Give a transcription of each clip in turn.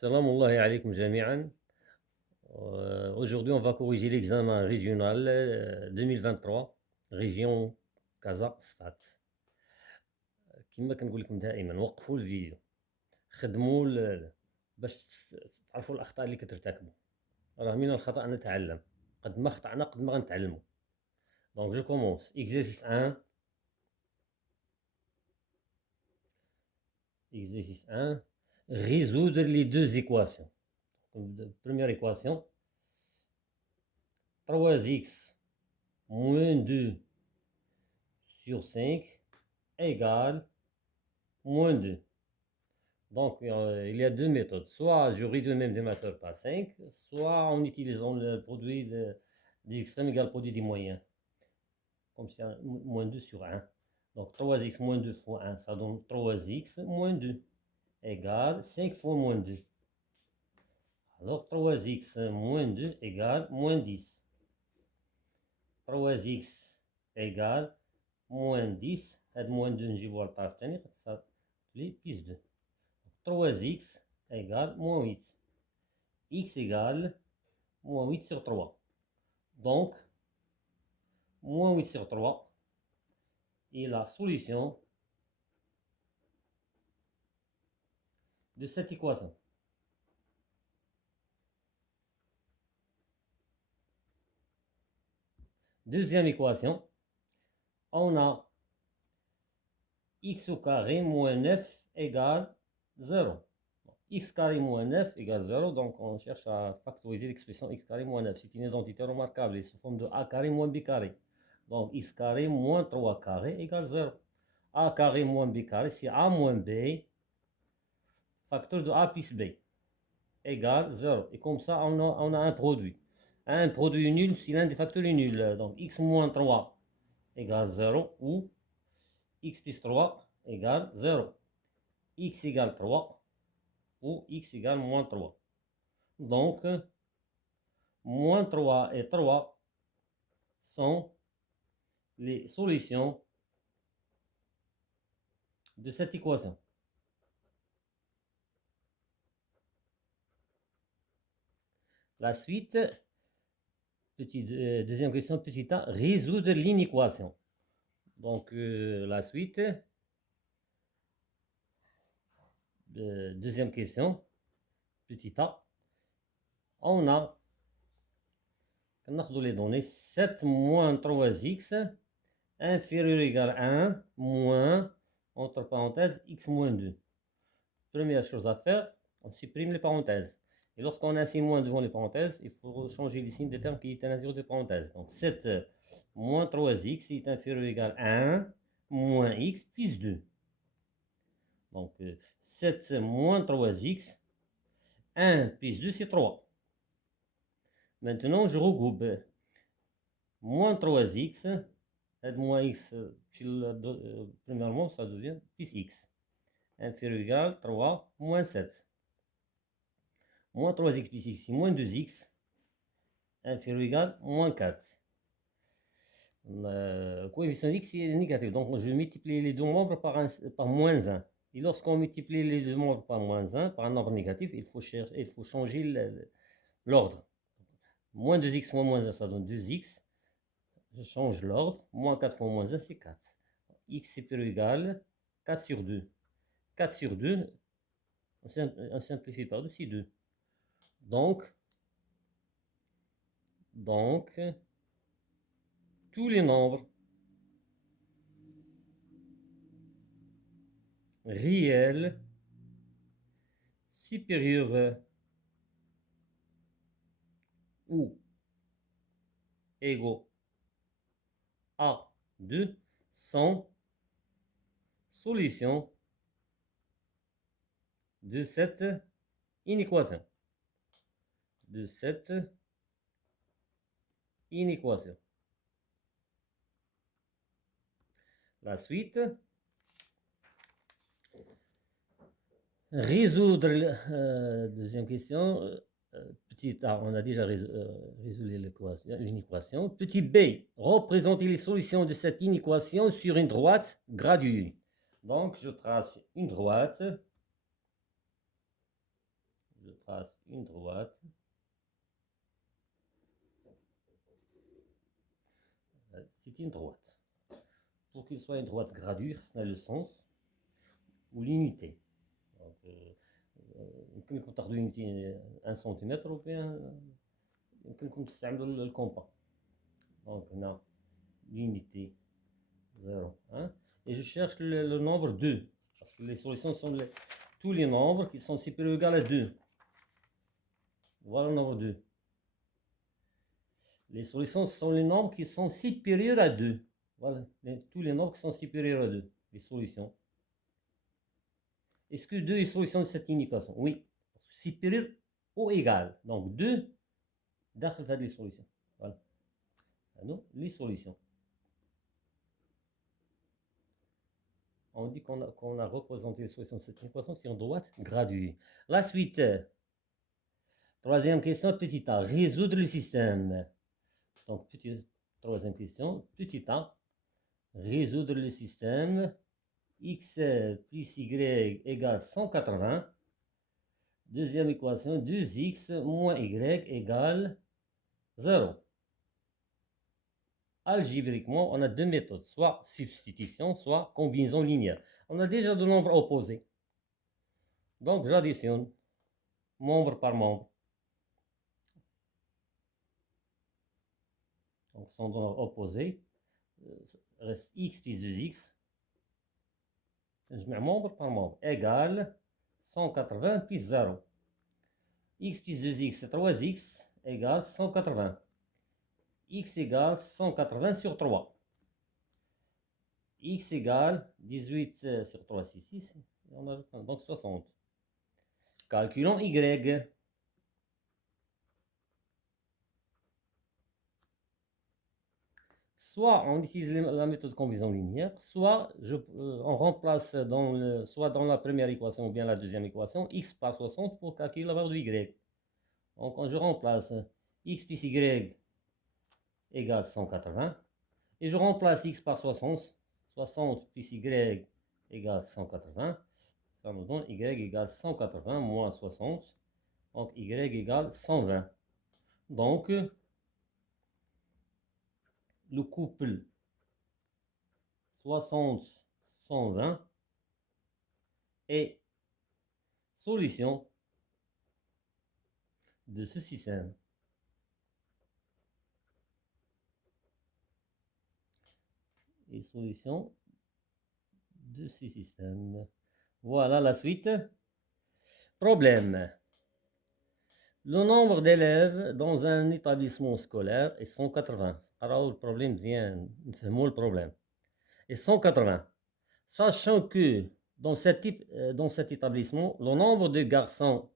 Salam Allahu alaykum jami'an. Aujourd'hui, on va corriger l'examen régional 2023, région Kazakhstan. كما كنقول لكم دائما وقفوا الفيديو، خدموا باش تعرفوا الأخطاء اللي كترتكبوا. راه من الخطأ نتعلم، قد ما خطأنا قد ما غنتعلموا. Donc je commence. Exercice 1. Exercice 1. Résoudre les deux équations. Première équation. 3x moins 2 sur 5 égale moins 2. Donc, il y a deux méthodes. Soit je réduis le même dénominateur par 5, soit en utilisant le produit des extrêmes égale produit des moyens. Comme c'est moins 2 sur 1. Donc, 3x moins 2 fois 1, ça donne 3x moins 2 égale 5 fois moins 2. Alors, 3x moins 2 égale moins 10. 3x égale moins 10. هاد moins 2 نجيبوها للطرف الثاني خاطر plus 2. 3x égale moins 8. X égale moins 8 sur 3. Donc, moins 8 sur 3 est la solution de cette équation. Deuxième équation, on a x au carré moins 9 égale 0. X carré moins 9 égale 0, donc on cherche à factoriser l'expression x carré moins 9. C'est une identité remarquable, elle est sous forme de a carré moins b carré. Donc x carré moins 3 carré égale 0. A carré moins b carré, c'est a moins b, facteur de a plus b, égale 0. Et comme ça, on a un produit. Un produit nul si l'un des facteurs est nul. Donc x moins 3 égale 0 ou x plus 3 égale 0. X égale 3 ou x égale moins 3. Donc, moins 3 et 3 sont les solutions de cette équation. La suite, deuxième question, petit a, résoudre l'inéquation. Donc, la suite, deuxième question, petit a, on a les données 7 moins 3x inférieur ou égal à 1 moins, entre parenthèses, x moins 2. Première chose à faire, on supprime les parenthèses. Et lorsqu'on a un signe moins devant les parenthèses, il faut changer les signes des termes qui est à l'intérieur des parenthèses. Donc 7 moins 3x est inférieur ou égal à 1 moins x plus 2. Donc 7 moins 3x, 1 plus 2 c'est 3. Maintenant je regroupe moins 3x, moins x, premièrement ça devient plus x. Inférieur ou égal à 3 moins 7. Moins 3x plus x, c'est moins 2x, inférieur ou égal à moins 4. Coefficient x est négatif, donc je multiplie les deux membres par moins 1. Et lorsqu'on multiplie les deux membres par moins 1, par un nombre négatif, il faut changer l'ordre. Moins 2x fois moins 1, ça donne 2x. Je change l'ordre. Moins 4 fois moins 1, c'est 4. X supérieur ou égal à 4 sur 2. 4 sur 2, on simplifie par-dessus 2. Donc, tous les nombres réels supérieurs ou égaux à 2 sont solutions de cette inéquation. La suite, résoudre, deuxième question, petit a, on a déjà résolu l'inéquation. Petit b, représenter les solutions de cette inéquation sur une droite graduée. Donc, je trace une droite. trace une droite. C'est une droite. Pour qu'il soit une droite gradue, c'est le sens ou l'unité. يمكن لكم تاخذوا يونيتي 1 سنتيمتر وبين يمكن لكم تستعملوا الكومبا. Donc هنا l'unité 0, 1. Et je cherche le nombre 2. Parce que les solutions sont tous les nombres qui sont supérieurs ou égaux à 2. Voilà le nombre 2. Les solutions sont les nombres qui sont supérieurs à 2. Voilà, tous les nombres qui sont supérieurs à 2. Les solutions. Est-ce que 2 est solution de cette inéquation? Oui. Supérieur ou égal. Donc 2, داخل في هذه les solutions. Voilà. Alors, les solutions. On dit qu'on a représenté les solutions de cette équation sur une droite graduée. La suite. Troisième question, petit a. Résoudre le système. Donc, troisième question, petit a. Résoudre le système. X plus Y égale 180. Deuxième équation, 2x moins y égale 0. Algébriquement, on a deux méthodes, soit substitution, soit combinaison linéaire. On a déjà deux nombres opposés. Donc, j'additionne membre par membre. Donc, son nombre opposé reste x plus 2x. Je mets membre par membre égale 180 plus 0. X plus 2x, c'est 3x égale 180. X égale 180 sur 3. X égale 18 sur 3, c'est 6. On ajoute donc 60. Calculons Y. Soit on utilise la méthode combinaison linéaire, soit on remplace soit dans la première équation ou bien la deuxième équation, x par 60 pour calculer la valeur de y. Donc quand je remplace x plus y égale 180, et je remplace x par 60, 60 plus y égale 180, ça me donne y égale 180 moins 60, donc y égale 120. Donc, le couple 60-120 est solution de ce système. Et solution de ce système. Voilà la suite. Problème. Le nombre d'élèves dans un établissement scolaire est 180. Alors, le problème vient, le problème. Et 180. Sachant que dans cet établissement, le nombre de garçons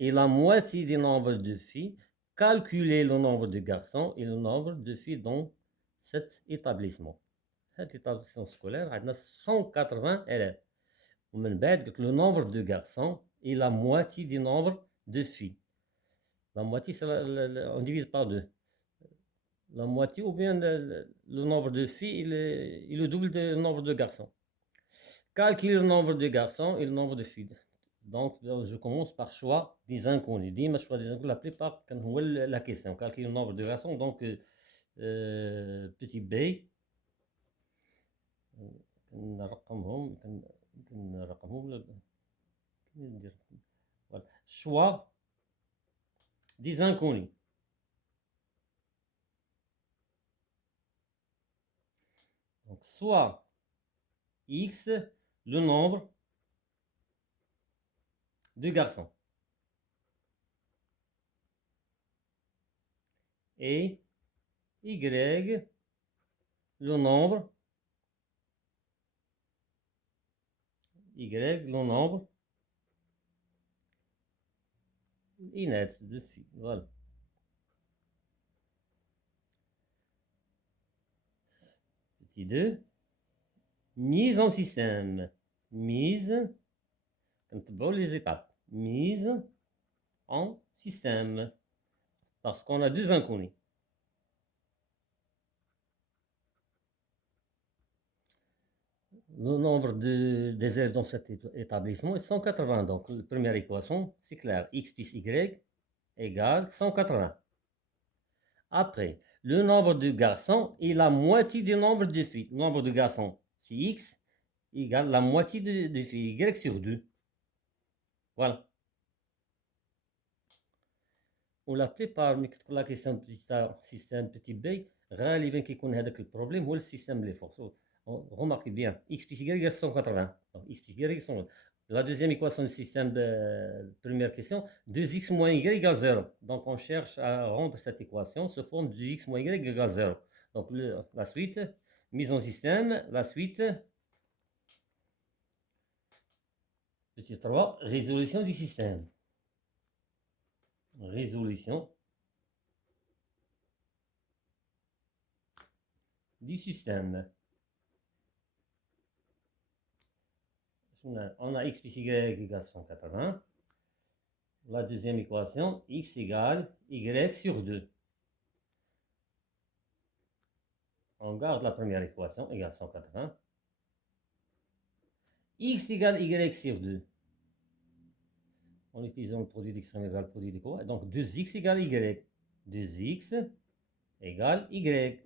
est la moitié du nombre de filles, calculez le nombre de garçons et le nombre de filles dans cet établissement. Cet établissement scolaire a 180 élèves. Le nombre de garçons est la moitié du nombre de filles. La moitié, on divise par 2. La moitié ou bien le nombre de filles est le double du nombre de garçons. Calculer le nombre de garçons et le nombre de filles. Donc, je commence par choix des inconnus. Dis-moi choix des inconnus. La plupart, quand on voit la question, calculer le nombre de garçons. Donc, petit b. Choix des inconnus. Donc, soit x, le nombre de garçons. Et y, le nombre inerte de filles. Voilà. Petit 2. Mise en système. Mise, comme les étapes. Mise en système. Parce qu'on a deux inconnus. Le nombre des élèves dans cet établissement est 180. Donc, la première équation, c'est clair. X plus Y égale 180. Après, le nombre de garçons est la moitié du nombre de filles. Le nombre de garçons, c'est X égale la moitié de filles. Y sur 2. Voilà. ولا بليبار ملي كتقول لا كيسيون بتاع سيستيم بيتي بي غالبا كيكون هذاك البروبليم هو السيستيم لي فورس. Remarquez bien, x plus y égale 180. Donc, x plus y égale 180. La deuxième équation du système de première question, 2x moins y égale 0. Donc, on cherche à rendre cette équation sous forme de 2x moins y égale 0. Donc, la suite, mise en système, la suite, petit 3, résolution du système. Résolution du système. On a x plus y égale 180. La deuxième équation, x égale y sur 2. On garde la première équation, égale 180. X égale y sur 2. En utilisant le produit d'extrême égale produit de quoi? Donc 2x égale y. 2x égale y.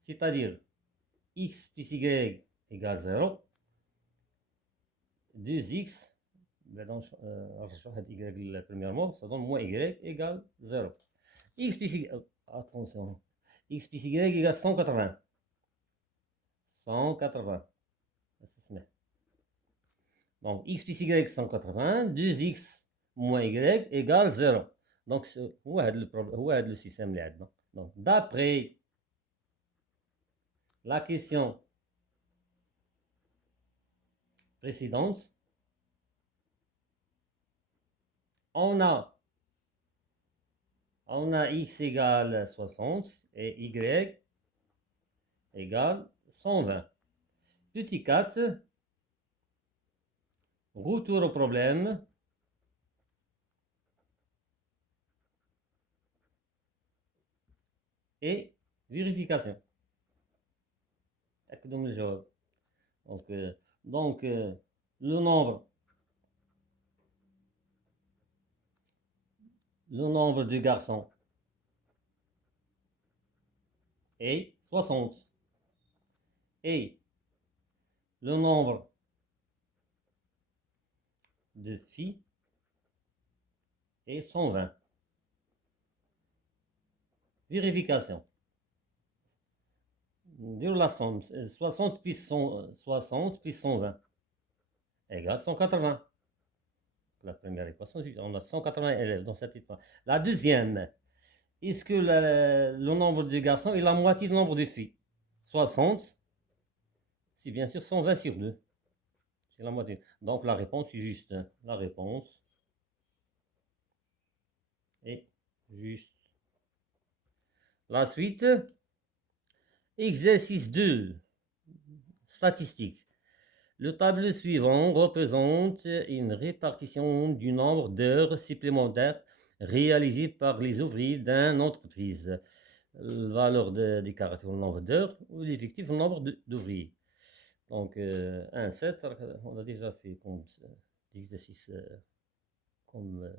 C'est-à-dire x plus y égale 0. 2x, premièrement, ça donne moins y égale 0. X plus y, attention, x plus y égale 180. 180. Donc x plus y 180, 2x moins y égale 0. Donc où est le système là? Donc d'après la question précédente, on a x égale 60 et y égale 120. Petit 4, retour au problème. Et vérification. Donc, le nombre de garçons est 60. Et le nombre de filles est 120. Vérification. Dire la somme, 60 plus 120 égale 180. La première équation, on a 180 élèves dans cette équation. La deuxième, est-ce que le nombre de garçons est la moitié du nombre de filles? 60, c'est bien sûr 120 sur 2. C'est la moitié. Donc la réponse est juste. La réponse est juste. La suite, exercice 2, statistique. Le tableau suivant représente une répartition du nombre d'heures supplémentaires réalisées par les ouvriers d'une entreprise. La valeur des caractères, le nombre d'heures, ou l'effectif, le nombre d'ouvriers. Donc, 1, 7, on a déjà fait comme exercice comme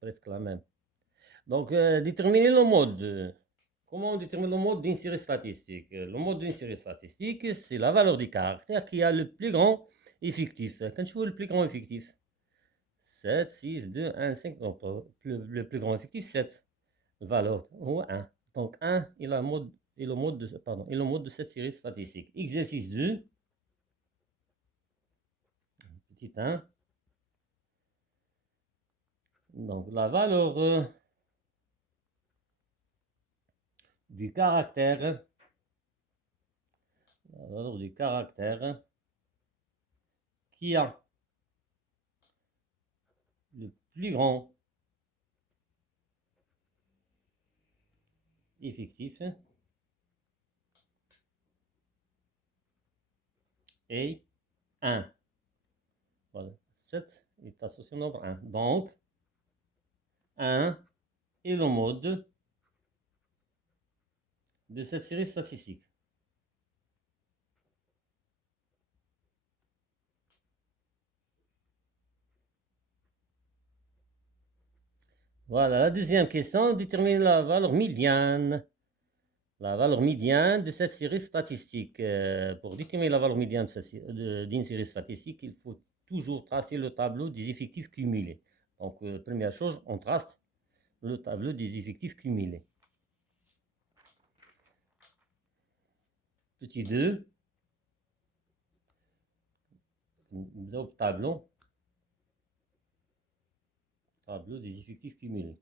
presque la même. Donc, déterminer le mode. Comment on détermine le mode d'une série statistique? Le mode d'une série statistique, c'est la valeur du caractère qui a le plus grand effectif. Quand je vois le plus grand effectif, 7, 6, 2, 1, 5, donc le plus grand effectif, 7. Valeur ou 1. Donc 1 est le mode de cette série statistique. Exercice 2, petit 1. Donc la valeur du caractère, qui a le plus grand effectif est 1. Voilà, 7 est associé au nombre 1. Donc 1 est le mode de cette série statistique. Voilà, la deuxième question, déterminer la valeur médiane. La valeur médiane de cette série statistique. Pour déterminer la valeur médiane d'une série statistique, il faut toujours tracer le tableau des effectifs cumulés. Donc, première chose, on trace le tableau des effectifs cumulés. Petit 2, tableau des effectifs cumulés.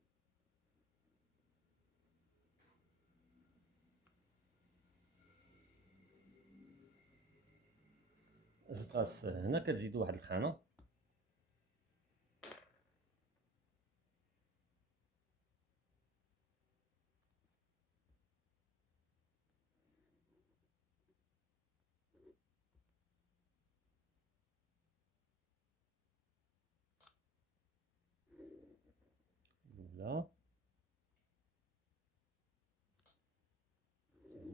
Je trace هنا كتزيدوا واحد الخانة. Voilà.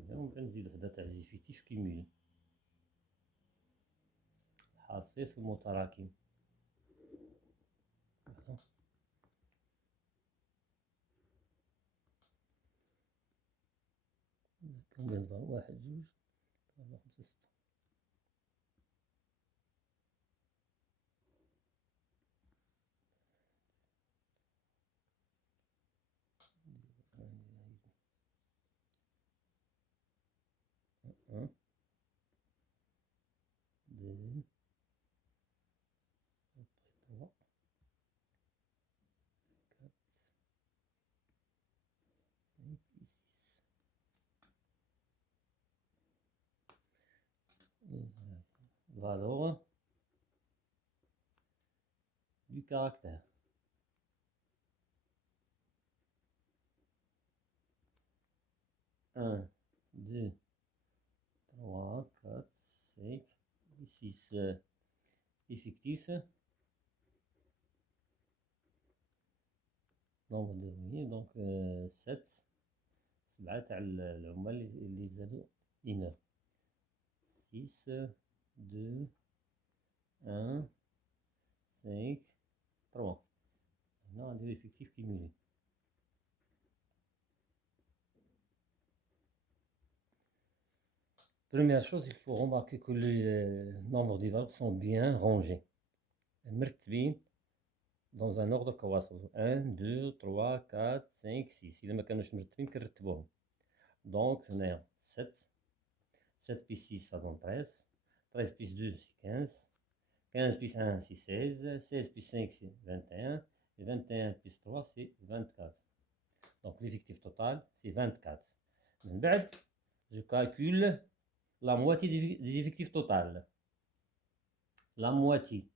وكنزيد وحدة تاع les effectifs cumulés. حاصص المتراكم. كنبان واحد جوج ثلاثة خمسة ستة. Un, deux, après 3, 4, 5 et 6. Valeur du caractère. 1, 2, 3, 4, 5 et 6. Effectif. nombre de revenus, donc 7. 7 تاع العمال اللي زادوا هنا. 6 2 1 5 3. هنا غندير effectif cumulé. Première chose, il faut remarquer que les nombres des valeurs sont bien rangés. مرتبين dans un ordre croissant. 1 2 3 4 5 6. إذا ما كانوش مرتبين كنرتبوهم. Donc هنايا 7. 7 plus 6 ça donne 13. 13 plus 2 c'est 15. 15 plus 1 c'est 16. 16 plus 5 c'est 21. Et 21 plus 3 c'est 24. Donc l'effectif total c'est 24. من بعد je calcule la moitié des effectifs total. La moitié.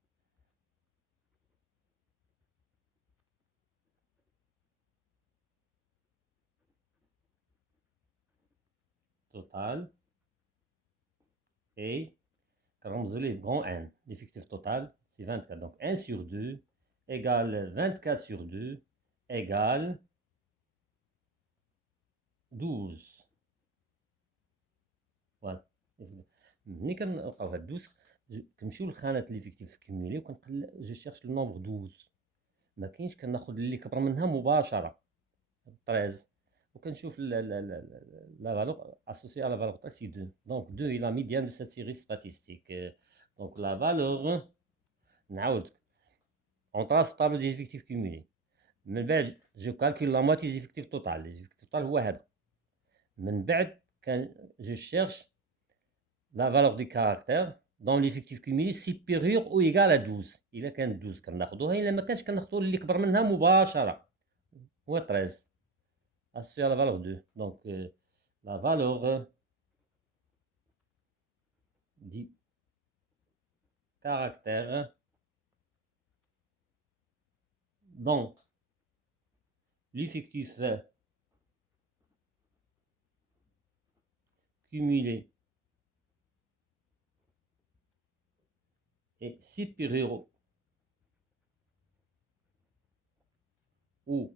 Total et le grand N. L'effectif total c'est 24. Donc 1 sur 2 égale 24 sur 2 égale 12. Voilà. ملي كنلقاو هاد 12 كنمشيو لخانة ليفيكتيف كيميلي وكنقلب جو شيرش لو نومبر 12. ما كاينش كناخد اللي كبر منها مباشرة 13 وكنشوف la valeur associée à la valeur totale c'est 2. Donc 2 est la médiane de cette série statistique. Donc la valeur نعاود on trace le tableau des effectifs cumulés. من بعد je calcule la moitié des effectifs total. l'effectif total هو هذا. من بعد je cherche la valeur du caractère dans l'effectif cumulé supérieur ou égal à 12. إلا كان 12 كناخدوها، إلا ما كانش كناخدو اللي كبر منها مباشرة هو 13 associé à la valeur 2. Donc la valeur du caractère dans l'effectif cumulé est supérieur ou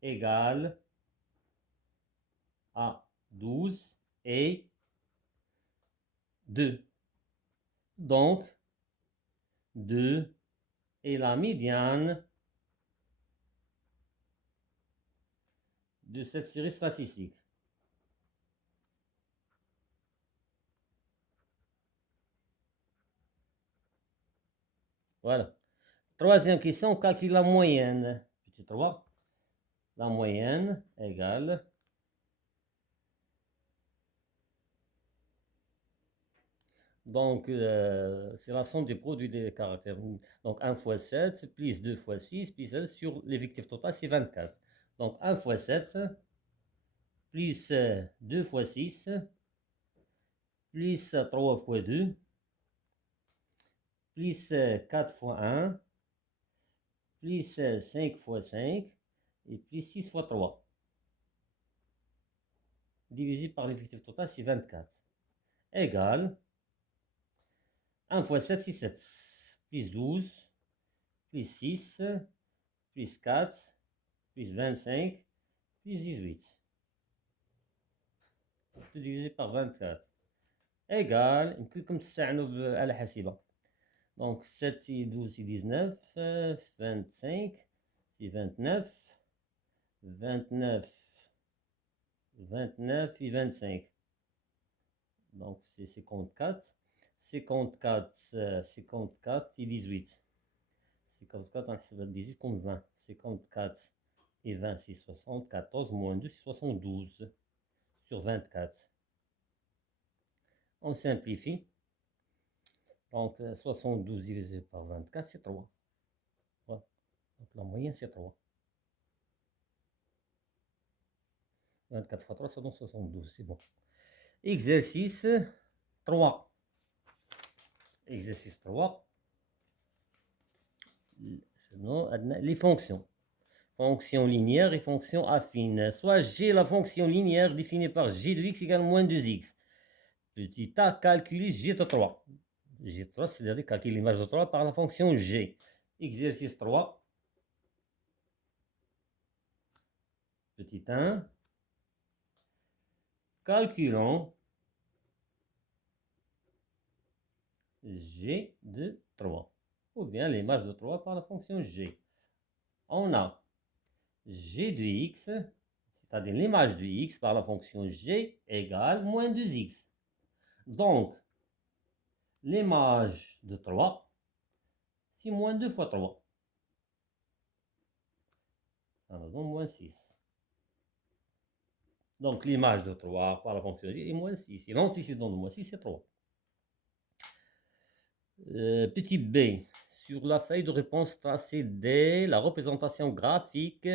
égal à 12 et 2. Donc 2 est la médiane de cette série statistique. Voilà. Troisième question, calcule la moyenne. Petit 3. La moyenne égale donc, c'est la somme des produits des caractères. Donc, 1 fois 7, plus 2 fois 6, plus L sur l'effectif total, c'est 24. Donc, 1 fois 7, plus 2 fois 6, plus 3 fois 2, plus 4 fois 1, plus 5 fois 5, et plus 6 fois 3. Divisé par l'effectif total, c'est 24. Égale 1 fois 7, c'est 7. Plus 12, plus 6, plus 4, plus 25, plus 18. Divisé par 24. Égal, يمكنكم تستعنوا بآلة حاسبة. Donc 7 c'est 12 c'est 19, 25 c'est 29, 29, 29 et 25. Donc c'est 54. 54, 54 et 18. 54, on va 18 comme 20. 54 et 20 c'est 74, moins 2 c'est 72 sur 24. On simplifie. Donc 72 divisé par 24, c'est 3. Voilà. Donc la moyenne, c'est 3. 24 fois 3, ça donne 72, c'est bon. Exercice 3. Exercice 3. Les fonctions. Fonction linéaire et fonction affine. Soit G, la fonction linéaire définie par G de x égale moins 2x. Petit a, calculer G de 3. G de 3, c'est-à-dire calculer l'image de 3 par la fonction G. Exercice 3. Petit 1. Calculons G de 3. Ou bien l'image de 3 par la fonction G. On a G de x, c'est-à-dire l'image de x par la fonction G égale moins 2x. Donc, l'image de 3, c'est moins 2 fois 3. Ça nous donne moins 6. Donc, l'image de 3 par la fonction G est moins 6. Et l'antécédent de moins 6, c'est 3. Petit b, sur la feuille de réponse tracée D, la représentation graphique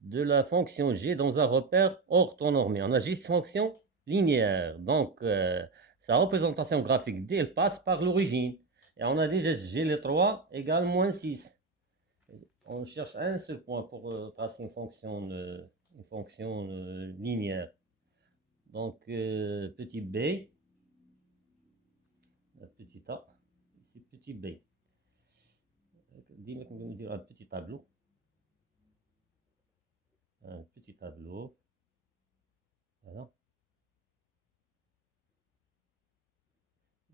de la fonction G dans un repère orthonormé. On a G fonction linéaire. Donc, sa représentation graphique D, elle passe par l'origine. Et on a déjà G le 3 égale moins 6. On cherche un seul point pour tracer une fonction linéaire. Donc, petit b, petit a, c'est petit b. Dis-moi qu'on va me dire un petit tableau. Un petit tableau. Voilà.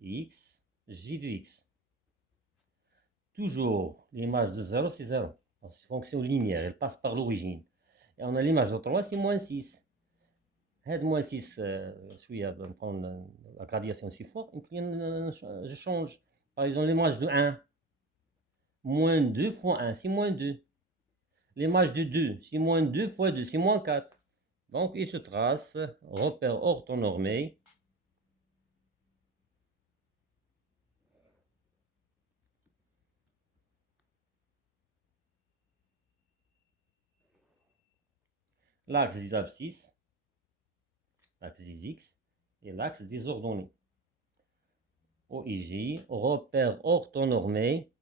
X, J de X. Toujours l'image de 0, c'est 0. C'est une fonction linéaire, elle passe par l'origine. Et on a l'image de 3, c'est moins 6. Head moins 6, je suis à prendre la gradation si fort, je change. Par exemple, l'image de 1, moins 2 fois 1, c'est moins 2. L'image de 2, c'est moins 2 fois 2, c'est moins 4. Donc, il se trace, repère orthonormé. L'axe des abscisses, l'axe des x, et l'axe des ordonnées. OIJ, repère orthonormé,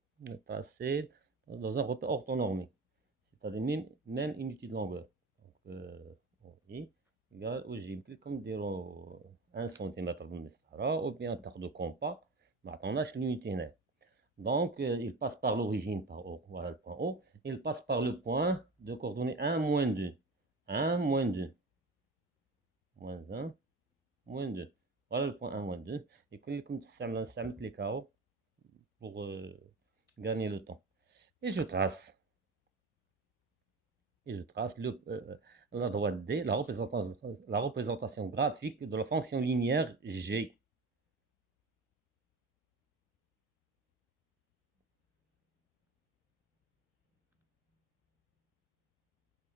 tracé dans un repère orthonormé, c'est-à-dire même unité de longueur. Donc, OI égale OJ, comme dire 1 cm ou bien un quart de compas, on a l'unité net. Donc, il passe par l'origine, par O, voilà le point O, il passe par le point de coordonnées 1, moins 2. 1, moins 2. Moins 1, moins 2. Voilà le point 1, moins 2. Et comme ça met les KO pour gagner le temps. Et je trace. et je trace la droite D, la représentation graphique de la fonction linéaire G.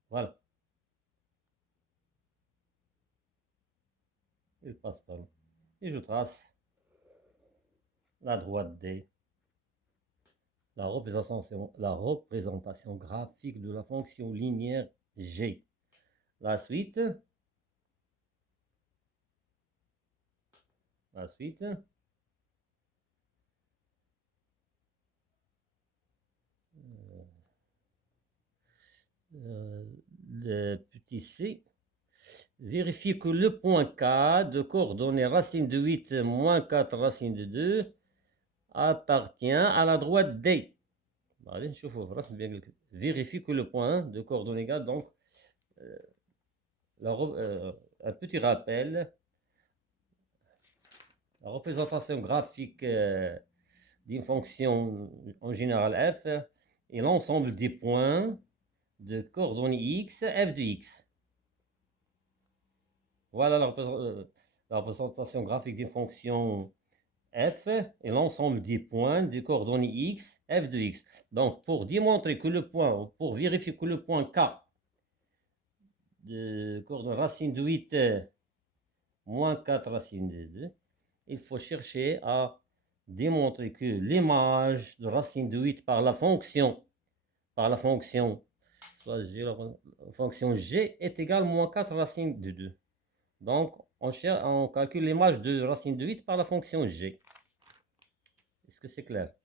Voilà. Il passe par là. Et je trace la droite D, la représentation graphique de la fonction linéaire G. La suite, le petit c, vérifie que le point K de coordonnées racine de 8 moins 4 racine de 2 appartient à la droite D. Vérifie que le point de coordonnées K, donc un petit rappel, la représentation graphique d'une fonction en général f est l'ensemble des points de coordonnées x, f de x. Voilà la représentation graphique d'une fonction f et l'ensemble des points de coordonnées x, f de x. Donc, pour démontrer que le point, pour vérifier que le point K de coordonnées racine de 8 moins 4 racine de 2, il faut chercher à démontrer que l'image de racine de 8 par la fonction soit G, la fonction G est égale à moins 4 racine de 2. Donc, on calcule l'image de racine de 8 par la fonction G. Est-ce que c'est clair?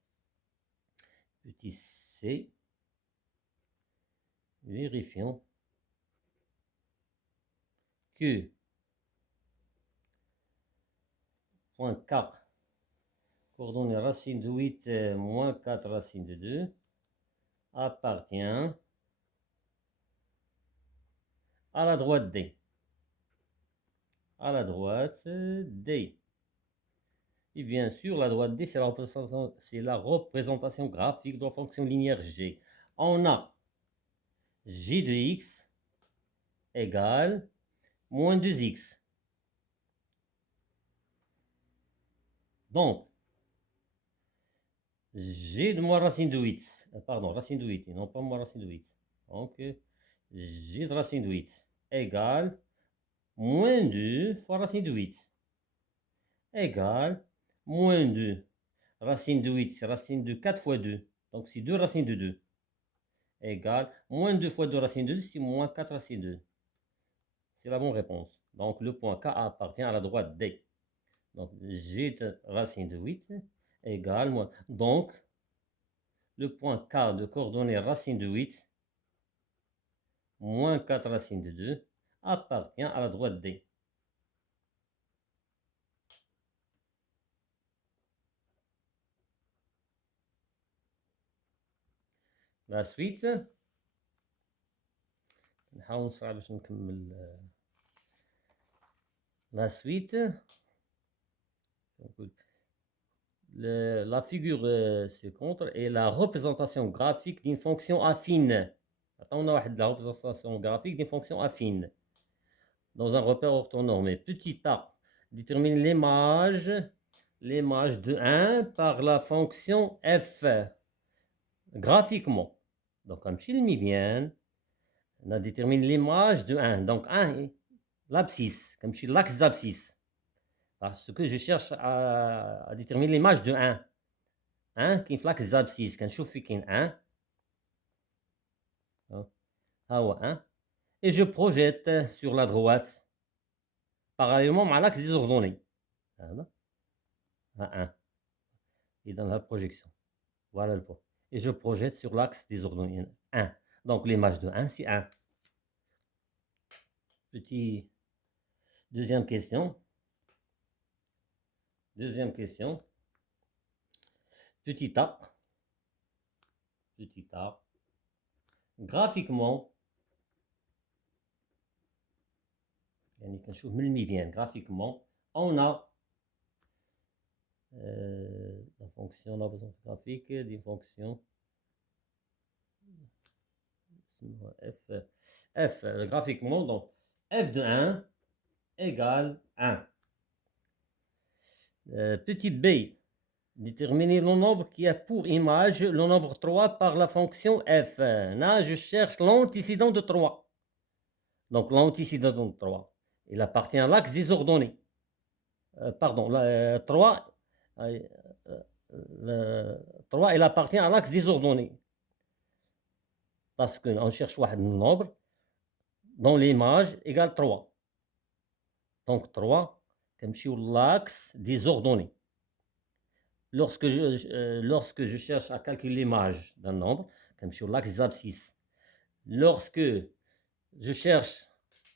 Petit c, vérifions que point 4, coordonnée racine de 8 moins 4 racine de 2, appartient à la droite D. À la droite D. Et bien sûr, la droite D, c'est la représentation graphique de la fonction linéaire G. On a G de x égale moins 2x. Donc, G de moins racine de 8. Pardon, racine de 8, et non pas moins racine de 8. Donc, G de racine de 8 égale moins 2 fois racine de 8. Égale moins 2. Racine de 8, c'est racine de 4 fois 2. Donc, c'est 2 racines de 2. Égale moins 2 fois 2 racines de 2, c'est moins 4 racines de 2. C'est la bonne réponse. Donc, le point K appartient à la droite D. Donc, G de racine de 8 égale moins. Donc, le point K de coordonnées racine de 8 moins 4 racine de 2 appartient à la droite D. La suite, نحاول نسرع باش نكمل. La suite, la figure ci-contre est la représentation graphique d'une fonction affine. On a la représentation graphique d'une fonction affine dans un repère orthonormé. Petit a détermine l'image de 1 par la fonction f graphiquement. Donc, comme je l'ai mis bien, on détermine l'image de 1. Donc, 1, l'abscisse, comme je suis l'axe d'abscisse. Parce que je cherche à déterminer l'image de 1. 1 qui est l'axe d'abscisse. Quand je fais 1, 1, et je projette sur la droite, parallèlement à l'axe des ordonnées. 1. Et dans la projection. Voilà le point. Et je projette sur l'axe des ordonnées 1. Donc l'image de 1, c'est 1. Deuxième question. Petit a. Graphiquement, graphiquement, on a la fonction graphique d'une fonction F graphiquement, donc f de 1 égale 1. Petit b, déterminer le nombre qui a pour image le nombre 3 par la fonction f. Là, je cherche l'antécédent de 3. Donc, l'antécédent de 3, il appartient à l'axe des ordonnées. Pardon, 3, le 3, il appartient à l'axe des ordonnées. Parce qu'on cherche un nombre dont l'image égale 3. Donc 3, comme sur l'axe des ordonnées. Lorsque je cherche à calculer l'image d'un nombre, comme sur l'axe des abscisses, lorsque je cherche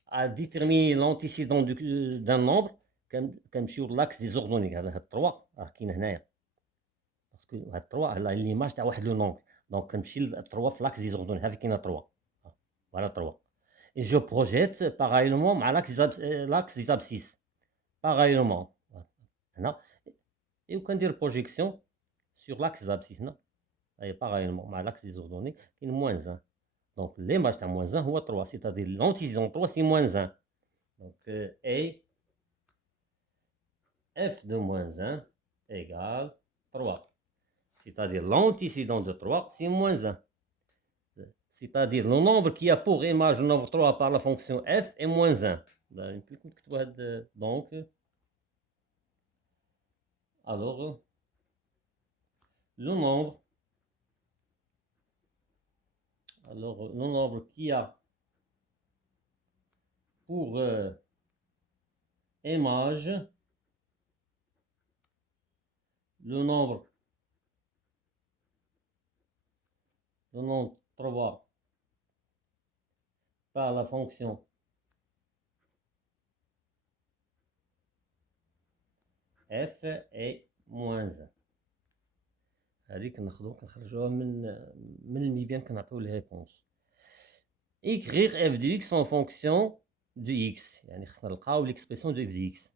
à déterminer l'antécédent d'un nombre, comme sur l'axe des ordonnées, 3, parce que 3, l'image تاع واحد le nombre. Donc كنمشي 3 في l'axe des ordonnées, هذه كاينه 3. Voilà 3. Et je projette parallèlement à l'axe des abscisses. Parallèlement. Et vous dire projection sur l'axe des abscisses. Et parallèlement à l'axe des ordonnées, il y a moins 1. Donc l'image de moins 1 est 3, c'est-à-dire l'antécédent 3 c'est moins 1. Donc et f de moins 1 égale 3. C'est-à-dire l'antécédent de 3 c'est moins 1. C'est-à-dire le nombre qui a pour image le nombre 3 par la fonction f est moins 1. Donc, alors, le nombre qui a pour image le nombre 3 par la fonction f est moins 1. هذيك كنخرجوها من الميبيان كنعطيو لي ريبونس. écrire f de x en fonction de x, يعني خصنا نلقاو l'expression de f de x.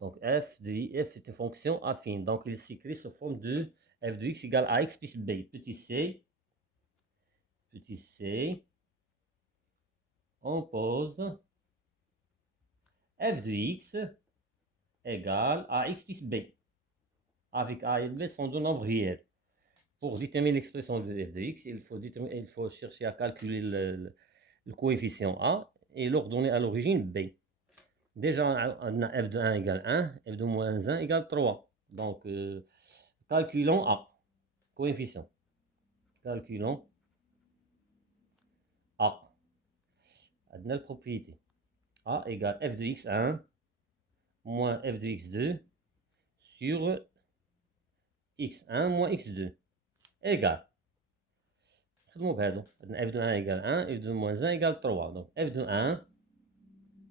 Donc f est une fonction affine, donc il s'écrit sous forme de f de x égale ax plus b, petit c, on pose f de x égale ax plus b, avec a et b sont deux nombres réels. Pour déterminer l'expression de f de x, il faut chercher à calculer le coefficient a et l'ordonner à l'origine b. Déjà, on a f de 1 égale 1, f de moins 1 égale 3. Donc, calculons a, coefficient. Calculons a. On a la propriété. A égale f de x1 moins f de x2 sur x1 moins x2 égale. خدموا بهادو. f de 1 égale 1, f de moins 1 égale 3. Donc, f de 1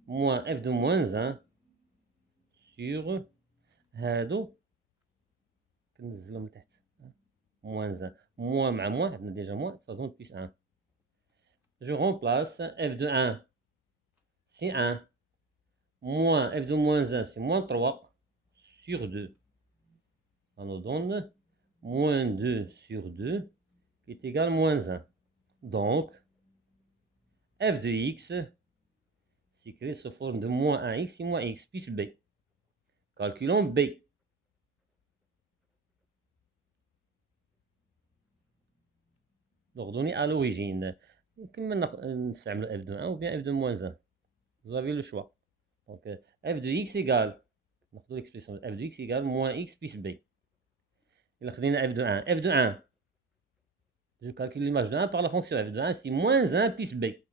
moins f de moins 1 sur هادو كنزلهم لتحت moins 1 moins مع moins عندنا déjà moins ça donne plus 1. Je remplace f de 1 c'est 1 moins f de moins 1 c'est moins 3 sur 2. Ça nous donne moins 2 sur 2 qui est égal à moins 1. Donc f de x s'écrit sous forme de moins 1x et moins x plus b. Calculons b. L'ordonnée à l'origine. Comme نستعمل f de 1 ou bien f de moins 1. Vous avez le choix. Donc f de x égale, l'expression f de x égale moins x plus b. Il a f de 1. f de 1. Je calcule l'image de 1 par la fonction f de 1, c'est moins 1 plus b. Et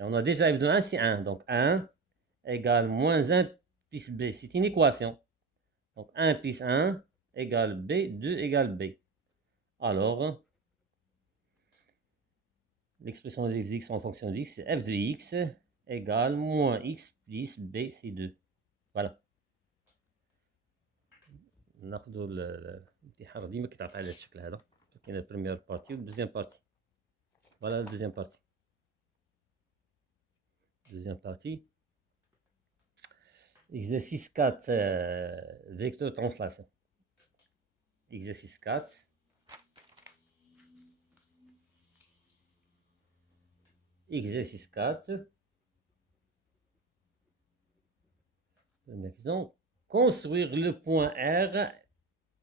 on a déjà f de 1, c'est 1. Donc 1 égale moins 1 plus b. C'est une équation. Donc 1 plus 1 égale b, 2 égale b. Alors, l'expression de f de x en fonction de x, c'est f de x égale moins x plus b, c'est 2. Voilà. ناخذوا الامتحان ديما كيتعطى على هذا الشكل هذا. كاين la première partie ou la deuxième partie. Voilà la deuxième partie. Deuxième partie. Exercice 4, vecteur translation. Exercice 4. Exercice 4. Première question. Construire le point R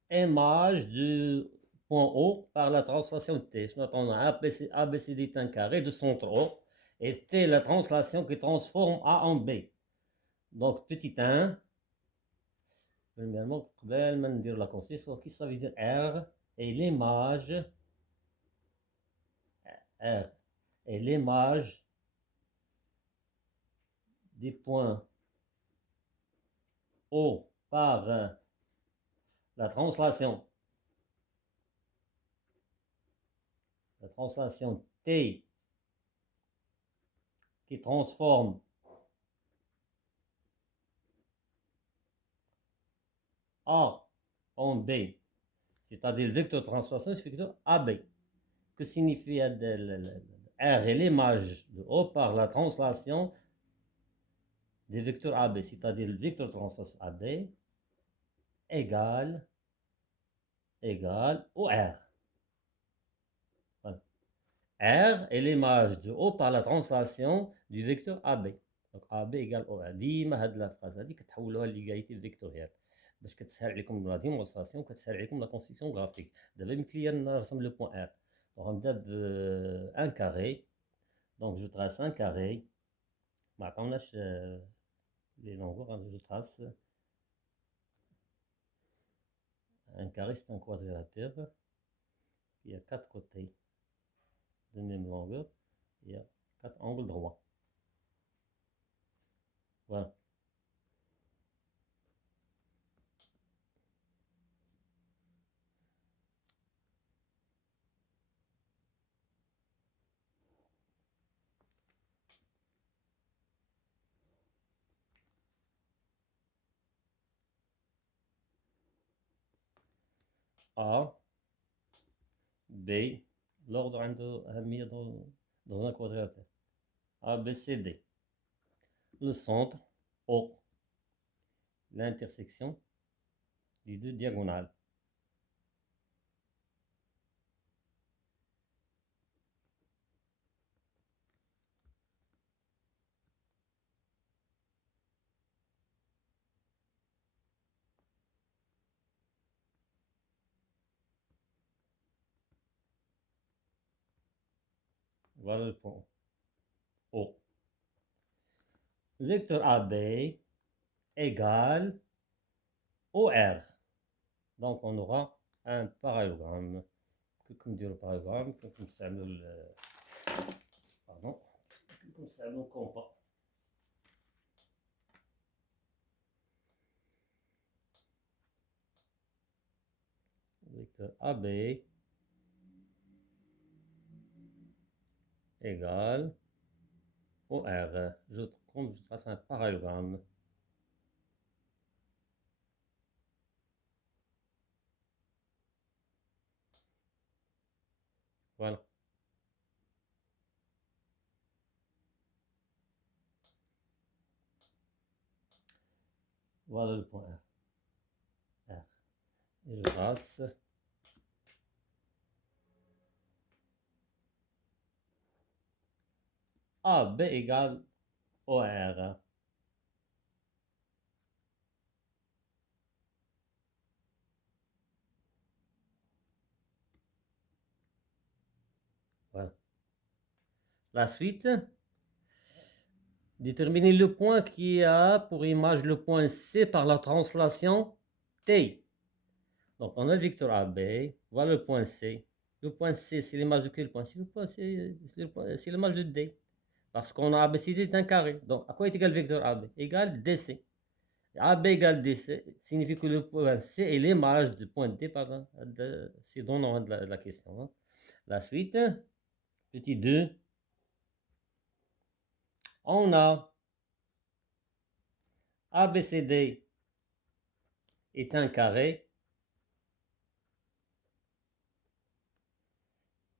image du point O par la translation de T. Je m'attends à ABCD est un carré de centre O et T la translation qui transforme A en B. Donc, petit 1. Premièrement, قبل ما ندير la construction, qu'est-ce que ça veut dire R et l'image R et l'image des points O par la translation T qui transforme A en B, c'est-à-dire le vecteur de translation, c'est le vecteur AB. Que signifie R et l'image de O par la translation des vecteurs AB, c'est-à-dire le vecteur de translation AB égale au R. Voilà. R est l'image de O par la translation du vecteur AB. Donc AB égale OR. ديما هاد لا فراز هادي كتحولوها ليغاليتي فيكتوريال باش كتسهل عليكم لا ديمونستراسيون وكتسهل عليكم لا كونستركسيون غرافيك. دابا يمكن ليا نرسم لو بوان R. Donc غنبدا ب ان كاري. Donc je trace un carré. ما عطاوناش les longueurs, je trace un carré, c'est un quadrilatère. Il y a 4 côtés de même longueur. Il y a 4 angles droits. Voilà. A, B, l'ordre عنده dans un quadrilatère. A, B, C, D. Le centre, O. L'intersection des deux diagonales. Voilà le point O. Le vecteur AB égale OR. Donc on aura un parallélogramme. كيفكم نديرو parallélogramme كيفكم نستعملو pardon كيفكم نستعملو الكومبا. Vecteur AB égale OR. Je trace un parallélogramme. Voilà. Voilà le point R. Et je trace AB égale OR. Voilà. La suite, déterminer le point qui a pour image le point C par la translation T. Donc on a le vecteur AB, voilà le point C. Le point C, c'est l'image de quel point? C'est l'image de D. Parce qu'on a ABCD est un carré. Donc à quoi est égal le vecteur AB? Égal DC. AB égale DC signifie que le point C est l'image du point D, pardon. C'est dans le nom de la question. Hein. La suite, petit 2. On a ABCD est un carré.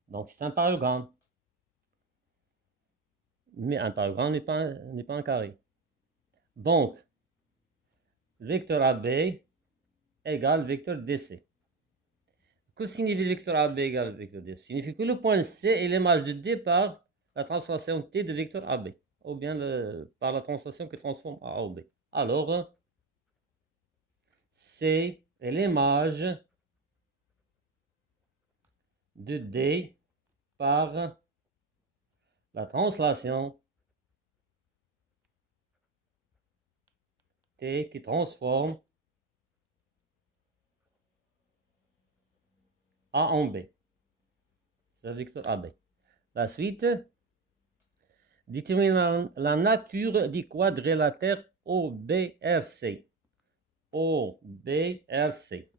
Donc c'est un parallélogramme. Mais un parallélogramme n'est pas un carré. Donc, vecteur AB égale vecteur DC. Que signifie vecteur AB égale vecteur DC? Signifie que le point C est l'image de D par la translation T de vecteur AB, ou bien par la translation qui transforme A en B. Alors, C est l'image de D par la translation T qui transforme A en B. C'est le vecteur AB. La suite, détermine la nature du quadrilatère OBRC. OBRC.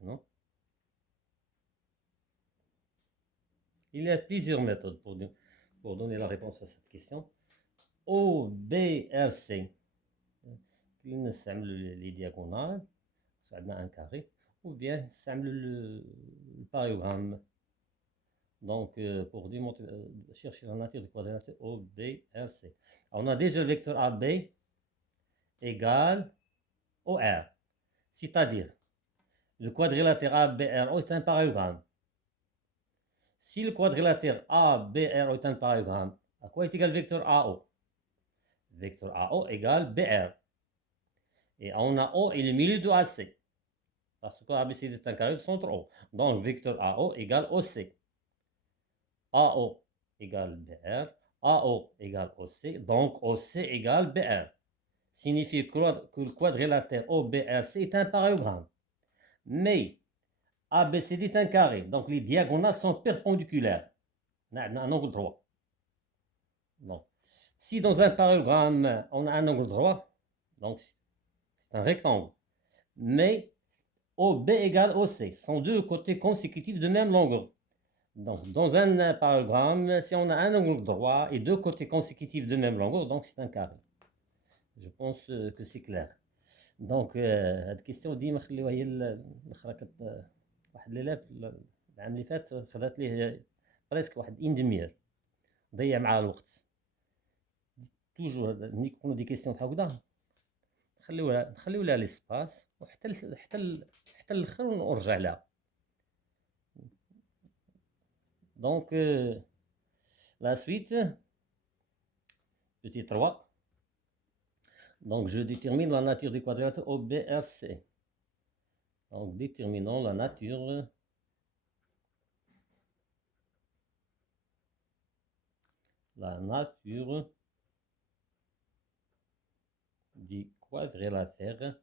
Non? Il y a plusieurs méthodes pour donner la réponse à cette question. OBRC. نستعمل les diagonales, ça donne un carré, ou bien نستعمل le parallélogramme. Donc, pour démontrer, chercher la nature du quadrilatère OBRC. On a déjà le vecteur AB égale OR. C'est-à-dire, le quadrilatère ABRO est un parallélogramme. Si le quadrilatère ABRO est un parallélogramme, à quoi est égal le vecteur AO? Vecteur AO égale BR. Et on a O et le milieu de AC. Parce que ABCD est un carré de centre O. Donc, vecteur AO égale OC. AO égale BR. AO égale OC. Donc, OC égale BR. Signifie que le quadrilatère OBRC est un parallélogramme. Mais ABCD est un carré. Donc, les diagonales sont perpendiculaires. Un angle droit. Donc, si dans un parallélogramme, on a un angle droit, donc c'est un rectangle. Mais OB égale OC sont deux côtés consécutifs de même longueur. Donc, dans un parallélogramme, si on a un angle droit et deux côtés consécutifs de même longueur, donc c'est un carré. Je pense que c'est clair. Donc, هاد الكيستيون ديما خليوها هي الاخرى واحد ليلاف العام اللي فات خدات ليه بريسك واحد اون دميير ضيع معاه الوقت. توجور ملي يكونوا دي كيستيون بحال هكذا نخليو لها ليسباس وحتى الاخر ونرجع لها. Donc, la suite, petit 3. Donc, je détermine la nature du quadrilatère OBRC. Donc, déterminons la nature du quadrilatère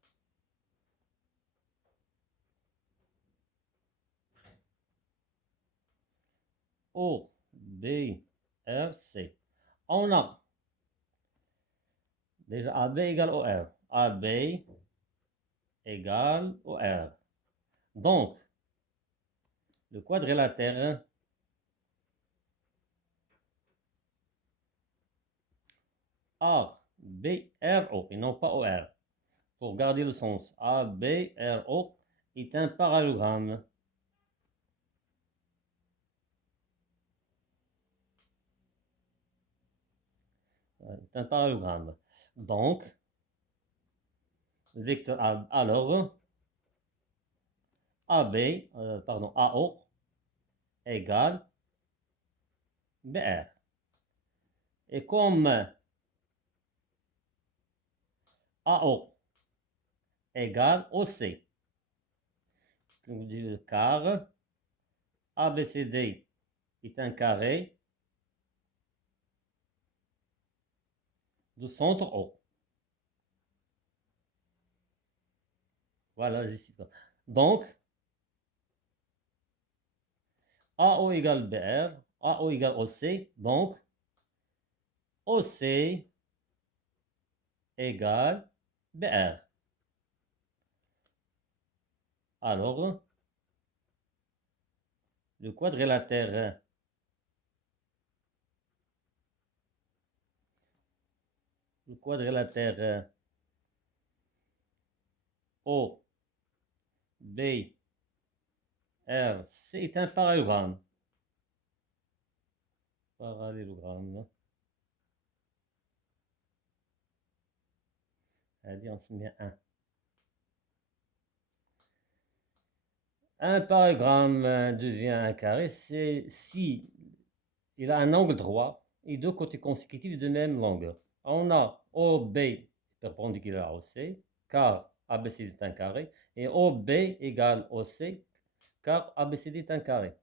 OBRC. On a déjà AB égale OR. AB égale OR. Donc, le quadrilatère ABRO et non pas OR. Pour garder le sens, ABRO est un parallélogramme. C'est un parallélogramme. Donc, le vecteur A, alors, AO égale BR. Et comme AO égale OC, car ABCD est un carré du centre O. Voilà, donc, AO égale BR, AO égale OC, donc OC égale BR. Alors, le quadrilatère O, B, R, C est un parallélogramme. هذه نسميها 1. Un parallélogramme devient un carré si il a un angle droit et deux côtés consécutifs de même longueur. On a OB perpendiculaire à OC, car ABCD est un carré, et OB égale OC, car ABCD est un carré.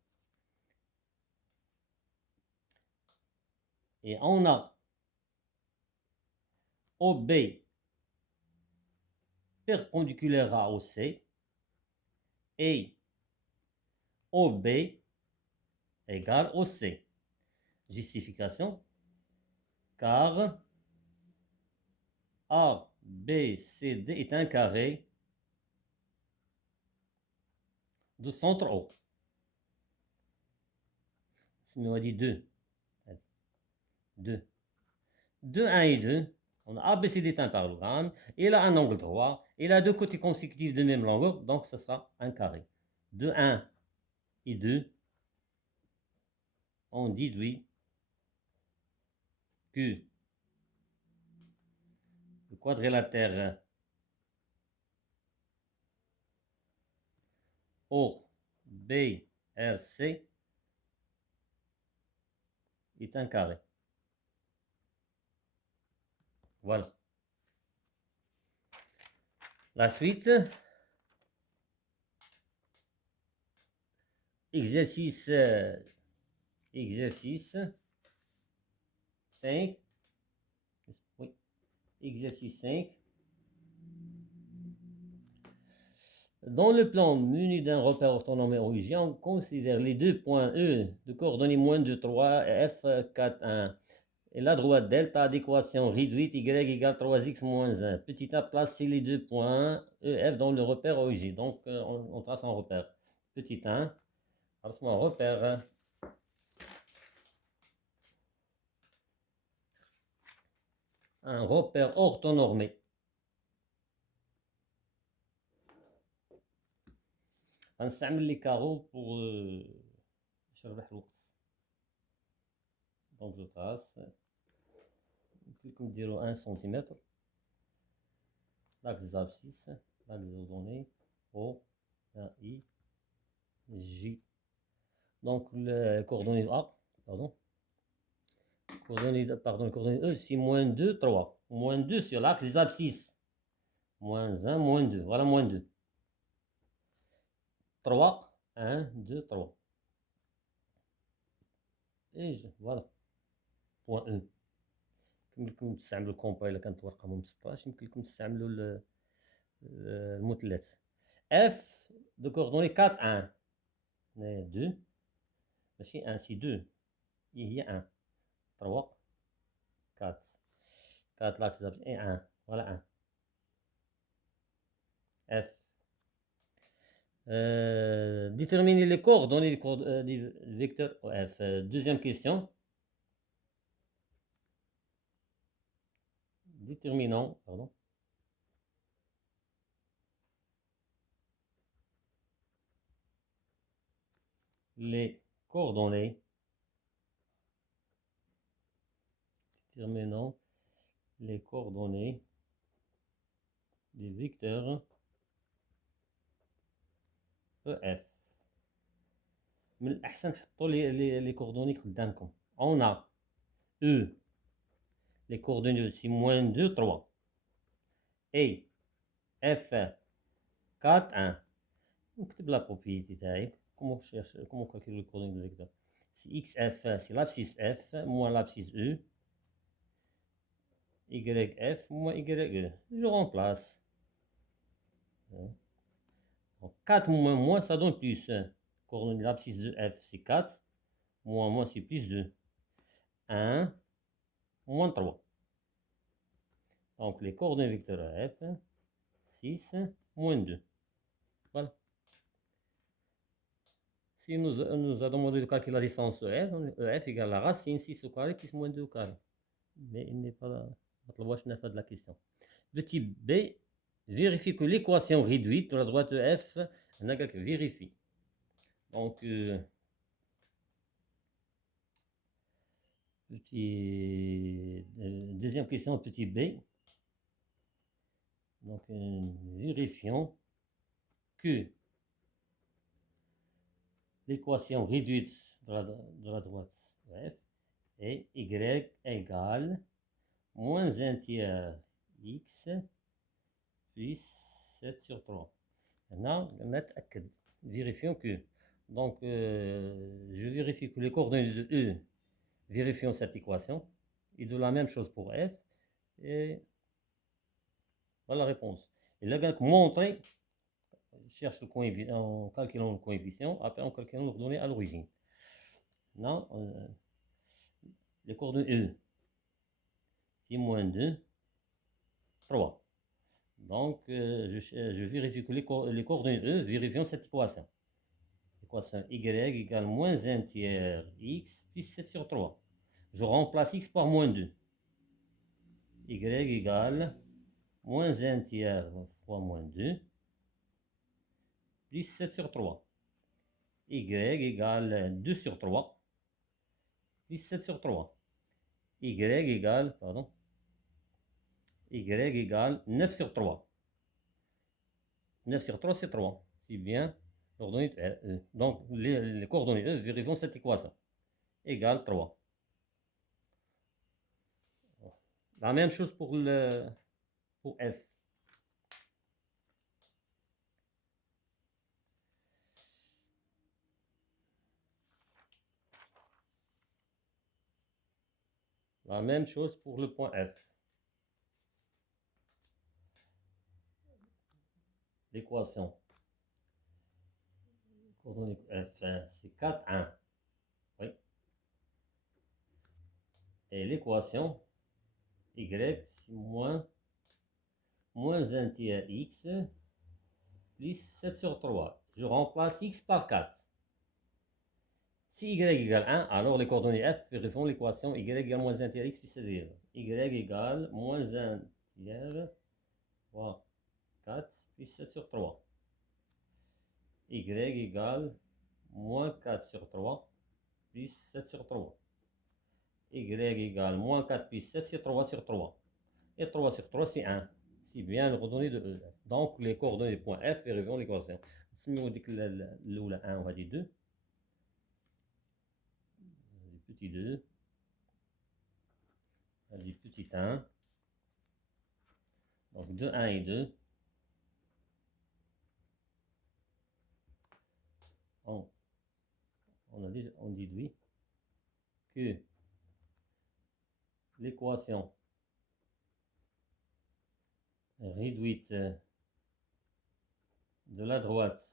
Et on a OB perpendiculaire à OC et OB égale OC. Justification, car ABCD est un carré de centre O. On a dit 2. 2. 2, 1 et 2. On a ABCD est un parallélogramme. Il a un angle droit. Il a deux côtés consécutifs de même longueur. Donc, ce sera un carré. 2, 1 et 2. On déduit que le quadrilatère OBRC est un carré. Voilà. La suite. Exercice 5. Oui. Exercice 5. Dans le plan muni d'un repère orthonormé origine, on considère les deux points E de coordonnées moins 2, 3 et F 4, 1. Et la droite delta d'équation réduite y égale 3x moins 1. Petit a, placer les deux points E, F dans le repère origine. Donc, on trace un repère. Petit 1, trace-moi un repère. Un repère orthonormé. غنستعمل les carreaux pour نربح الوقت. Donc je trace. Comme dire 1 cm. L'axe des abscisses, l'axe des ordonnées, O, A, I, J. Donc les coordonnées A, pardon. Coordonnées E, c'est moins 2, 3. Moins 2 sur l'axe des abscisses. Moins 1, moins 2. Voilà, moins 2. 3, 1, 2, 3. Et voilà. Point E. يمكن لكم تستعملوا الكومبا إلا كانت ورقة من 16 يمكن لكم تستعملوا المثلث. F de coordonnées 4, 1. 2. ماشي 1 c'est 2. هي 1. 3. 4. 4 l'axe et 1. Voilà 1. F. Déterminer les coordonnées des vecteurs F. Deuxième question. Déterminant, pardon. Les coordonnées. Déterminant les coordonnées des vecteurs EF. من الأحسن حطوا les coordonnées قدامكم. On a E. Les coordonnées c'est moins 2, 3. Et F 4, 1. نكتب la propriété تاعي. Comment calculer les coordonnées du vecteur? C'est XF, c'est l'abscisse F moins l'abscisse E. YF moins YE. Je remplace. Donc 4 moins moins, ça donne plus. Coordonnée de l'abscisse de F, c'est 4. Moins moins, c'est plus 2. 1 moins 3. Donc les coordonnées vecteurs F, 6 moins 2. Voilà. Si nous a demandé de calculer la distance EF, EF égale la racine 6 au carré plus moins 2 au carré. Mais il n'est pas de la question. De type B, vérifie que l'équation réduite de la droite EF, vérifie. Donc, deuxième question, petit b. Donc, vérifions que l'équation réduite de la droite f est y égale moins 1 tiers x plus 7 sur 3. Maintenant, vérifions que. Donc, je vérifie que les coordonnées de E vérifions cette équation. Et de la même chose pour f. Et voilà la réponse. Et là, montrer, cherche le coefficient en calculant le coefficient, après en calculant le coordonnées à l'origine. Non, les coordonnées E, c'est moins 2, 3. Donc, je vérifie que les coordonnées E vérifions cette équation. Équation y égale moins 1 tiers x plus 7 sur 3. Je remplace x par moins 2. Y égale moins 1 tiers fois moins 2 plus 7 sur 3. Y égale 2 sur 3 plus 7 sur 3. Y égale, pardon, Y égale 9 sur 3. 9 sur 3, c'est 3. C'est bien. Coordonnées E. Donc, les coordonnées E vérifions cette équation. Égale 3. La même chose pour F. La même chose pour le point F. L'équation. Coordonnée F, c'est 4, 1. Oui. Et l'équation Y, c'est moins 1 tiers x plus 7 sur 3. Je remplace x par 4. Si y égale 1, alors les coordonnées f vérifient l'équation y égale moins 1 tiers x plus 7 sur 3. Y égale moins 1 tiers fois 4 plus 7 sur 3. Y égale moins 4 sur 3 plus 7 sur 3. Y égale moins 4 plus 7 sur 3 sur 3. Et 3 sur 3, c'est 1. C'est bien les coordonnées de E. Donc, les coordonnées du point F vérifient l'équation. Si on dit que l'oula 1, on va dire 2. Petit 2. On va dire petit 1. Donc, 2, 1 et 2. On déduit que l'équation réduite de la droite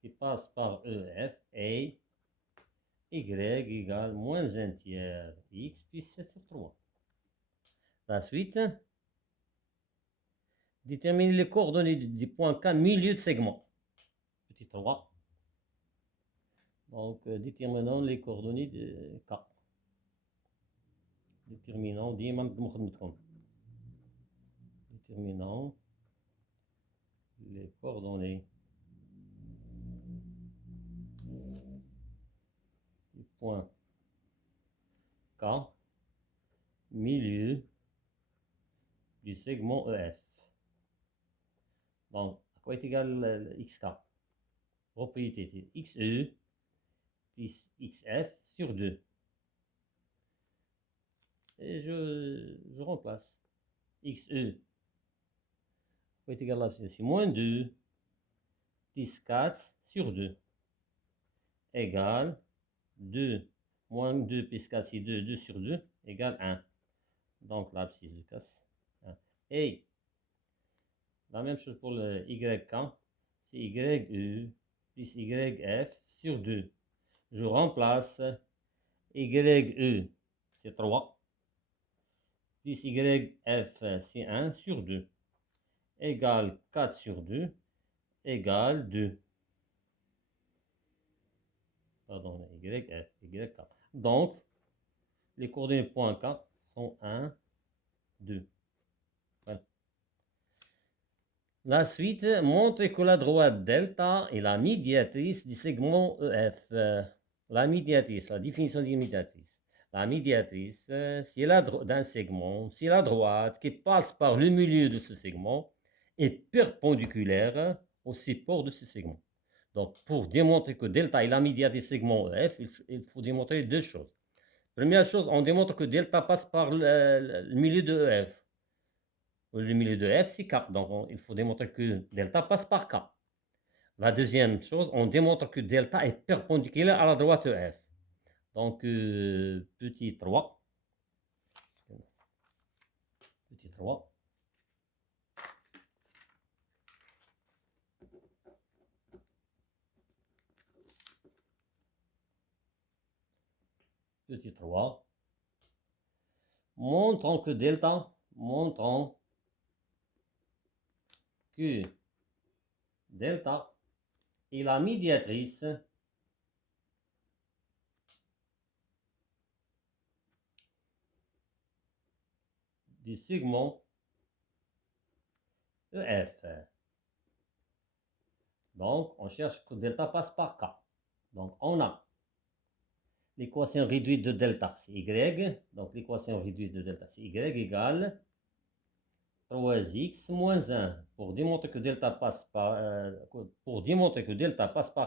qui passe par EF est y égale moins 1 tiers x plus 7 sur 3. La suite, déterminer les coordonnées du point K milieu de segment. Petit 3. Donc, déterminons les coordonnées de K. Déterminons les coordonnées du point K, milieu du segment EF. Donc, à quoi est égal XK? Propriété XE plus XF sur 2. Et je remplace. XE, quoi est égal à c'est moins 2 plus 4 sur 2 égale 2 moins 2 plus 4 c'est 2, 2 sur 2 égale 1. Donc l'abscisse de casse 1. Et la même chose pour le YK, c'est YE plus YF sur 2. Je remplace YE, c'est 3, plus YF, c'est 1 sur 2, égale 4 sur 2, égale 2. Pardon, YF, YK. Donc, les coordonnées point K sont 1, 2. Voilà. La suite montre que la droite delta est la médiatrice du segment EF. La médiatrice, la définition de médiatrice. La médiatrice, c'est d'un segment, c'est la droite qui passe par le milieu de ce segment est perpendiculaire au support de ce segment. Donc, pour démontrer que delta est la médiane des segments EF, il faut démontrer deux choses. Première chose, on démontre que delta passe par le milieu de EF. Le milieu de F, c'est K. Donc, il faut démontrer que delta passe par K. La deuxième chose, on démontre que delta est perpendiculaire à la droite F. Donc, petit 3. Petit 3. Petit 3. Montrons que delta est la médiatrice du segment EF. Donc, on cherche que delta passe par K. Donc, on a l'équation réduite de delta, c'est Y. Donc, l'équation réduite de delta, c'est Y égale 3x moins 1. Pour démontrer que delta passe par,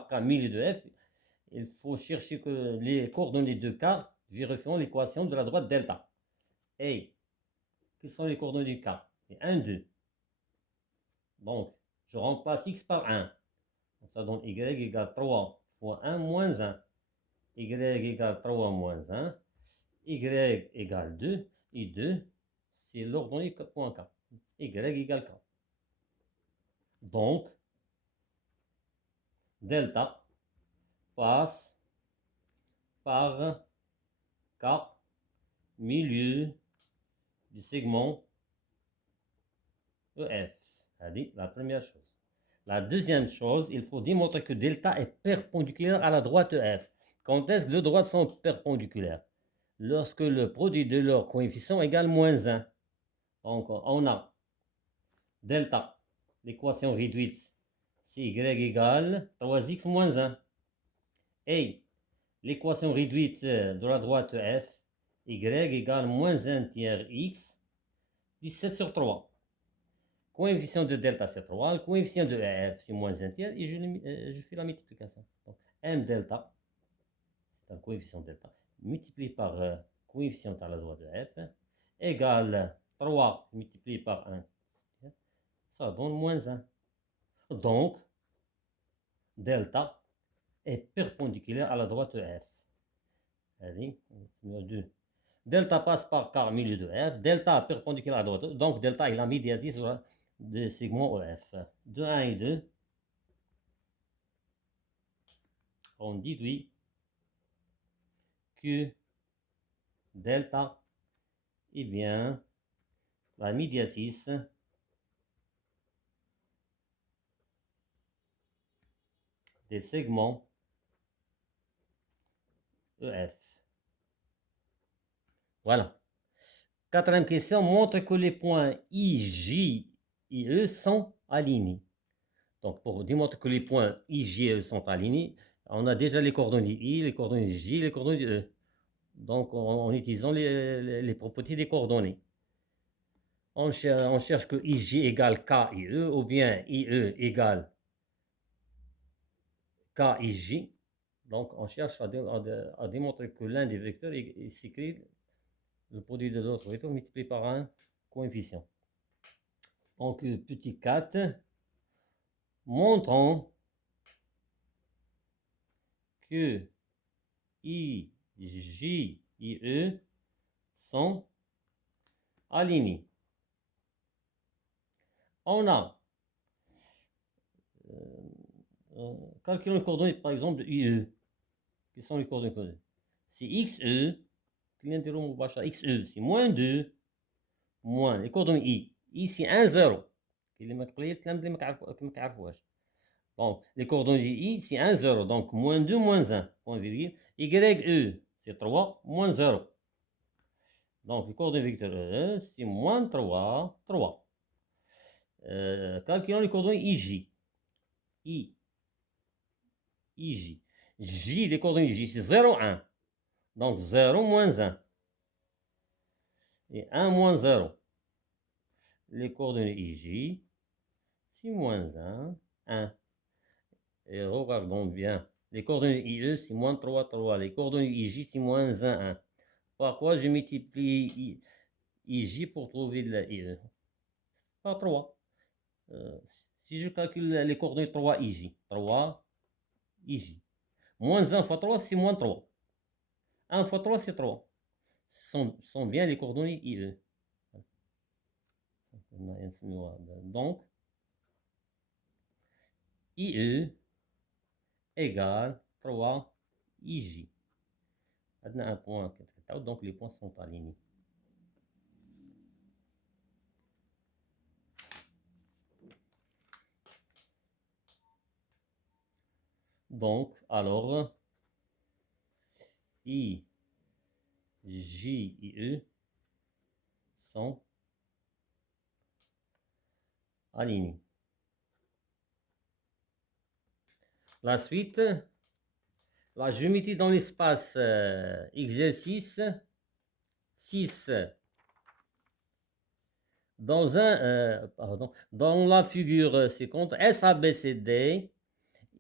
K milieu de F, il faut chercher que les coordonnées de K vérifient l'équation de la droite delta. Et quelles sont les coordonnées de K? C'est 1, 2. Donc, je remplace x par 1. Donc, ça donne y égale 3 fois 1 moins 1. Y égale 3 moins 1. Y égale 2. Et 2, c'est l'ordonnée point K. Y égale K. Donc, delta passe par K milieu du segment EF. C'est la première chose. La deuxième chose, il faut démontrer que delta est perpendiculaire à la droite EF. Quand est-ce que les deux droites sont perpendiculaires? Lorsque le produit de leurs coefficients égale moins 1. Donc, on a delta, l'équation réduite, c'est y égale 3x moins 1. Et l'équation réduite de la droite F, y égale moins 1 tiers x, 17 sur 3. Coefficient de delta, c'est 3. Le coefficient de F, c'est moins 1 tiers. Et je fais la multiplication. Donc, m delta, c'est un coefficient delta, multiplié par coefficient à la droite de F, égale 3 multiplié par 1. Ça donne moins 1. Donc, delta est perpendiculaire à la droite F. Allez, numéro 2. Delta passe par K milieu de F. Delta perpendiculaire à la droite. Donc, delta est la médiatrice des segments EF. De 1 et 2, on déduit que delta est bien la médiatrice des segments EF. Voilà. Quatrième question, montre que les points I, J et E sont alignés. Donc, pour démontrer que les points I, J et E sont alignés, on a déjà les coordonnées I, les coordonnées J, les coordonnées E. Donc, en utilisant les propriétés des coordonnées. On cherche que IJ égale K et E, ou bien IE égale K et J. Donc, on cherche à démontrer que l'un des vecteurs s'écrit le produit de l'autre vecteur multiplié par un coefficient. Donc, petit 4, montrons que I, J et E sont alignés. On a calculons les coordonnées, par exemple, IE. Quelles sont les coordonnées? C'est XE, XE, c'est moins 2, moins les coordonnées I. I, c'est 1, 0. Donc, les coordonnées I, c'est 1, 0. Donc, moins 2, moins 1, point virgule. YE, c'est 3, moins 0. Donc, les coordonnées vecteurs E, c'est moins 3, 3. Calculons les coordonnées IJ. IJ. J, les coordonnées J, c'est 0, 1. Donc 0, moins 1. Et 1, moins 0. Les coordonnées IJ, c'est moins 1, 1. Et regardons bien. Les coordonnées IE, c'est moins 3, 3. Les coordonnées IJ, c'est moins 1, 1. Par quoi je multiplie IJ pour trouver la IE? Par 3. Si je calcule les coordonnées 3 IJ, 3 IJ. Moins 1 fois 3, c'est moins 3. 1 fois 3, c'est 3. Sont bien les coordonnées IE. Donc, IE égale 3 IJ. On a un point, donc les points sont alignés. Donc, alors, I, J et E sont alignés. La suite, la géométrie dans l'espace exercice 6. Dans la figure séquente, SABCD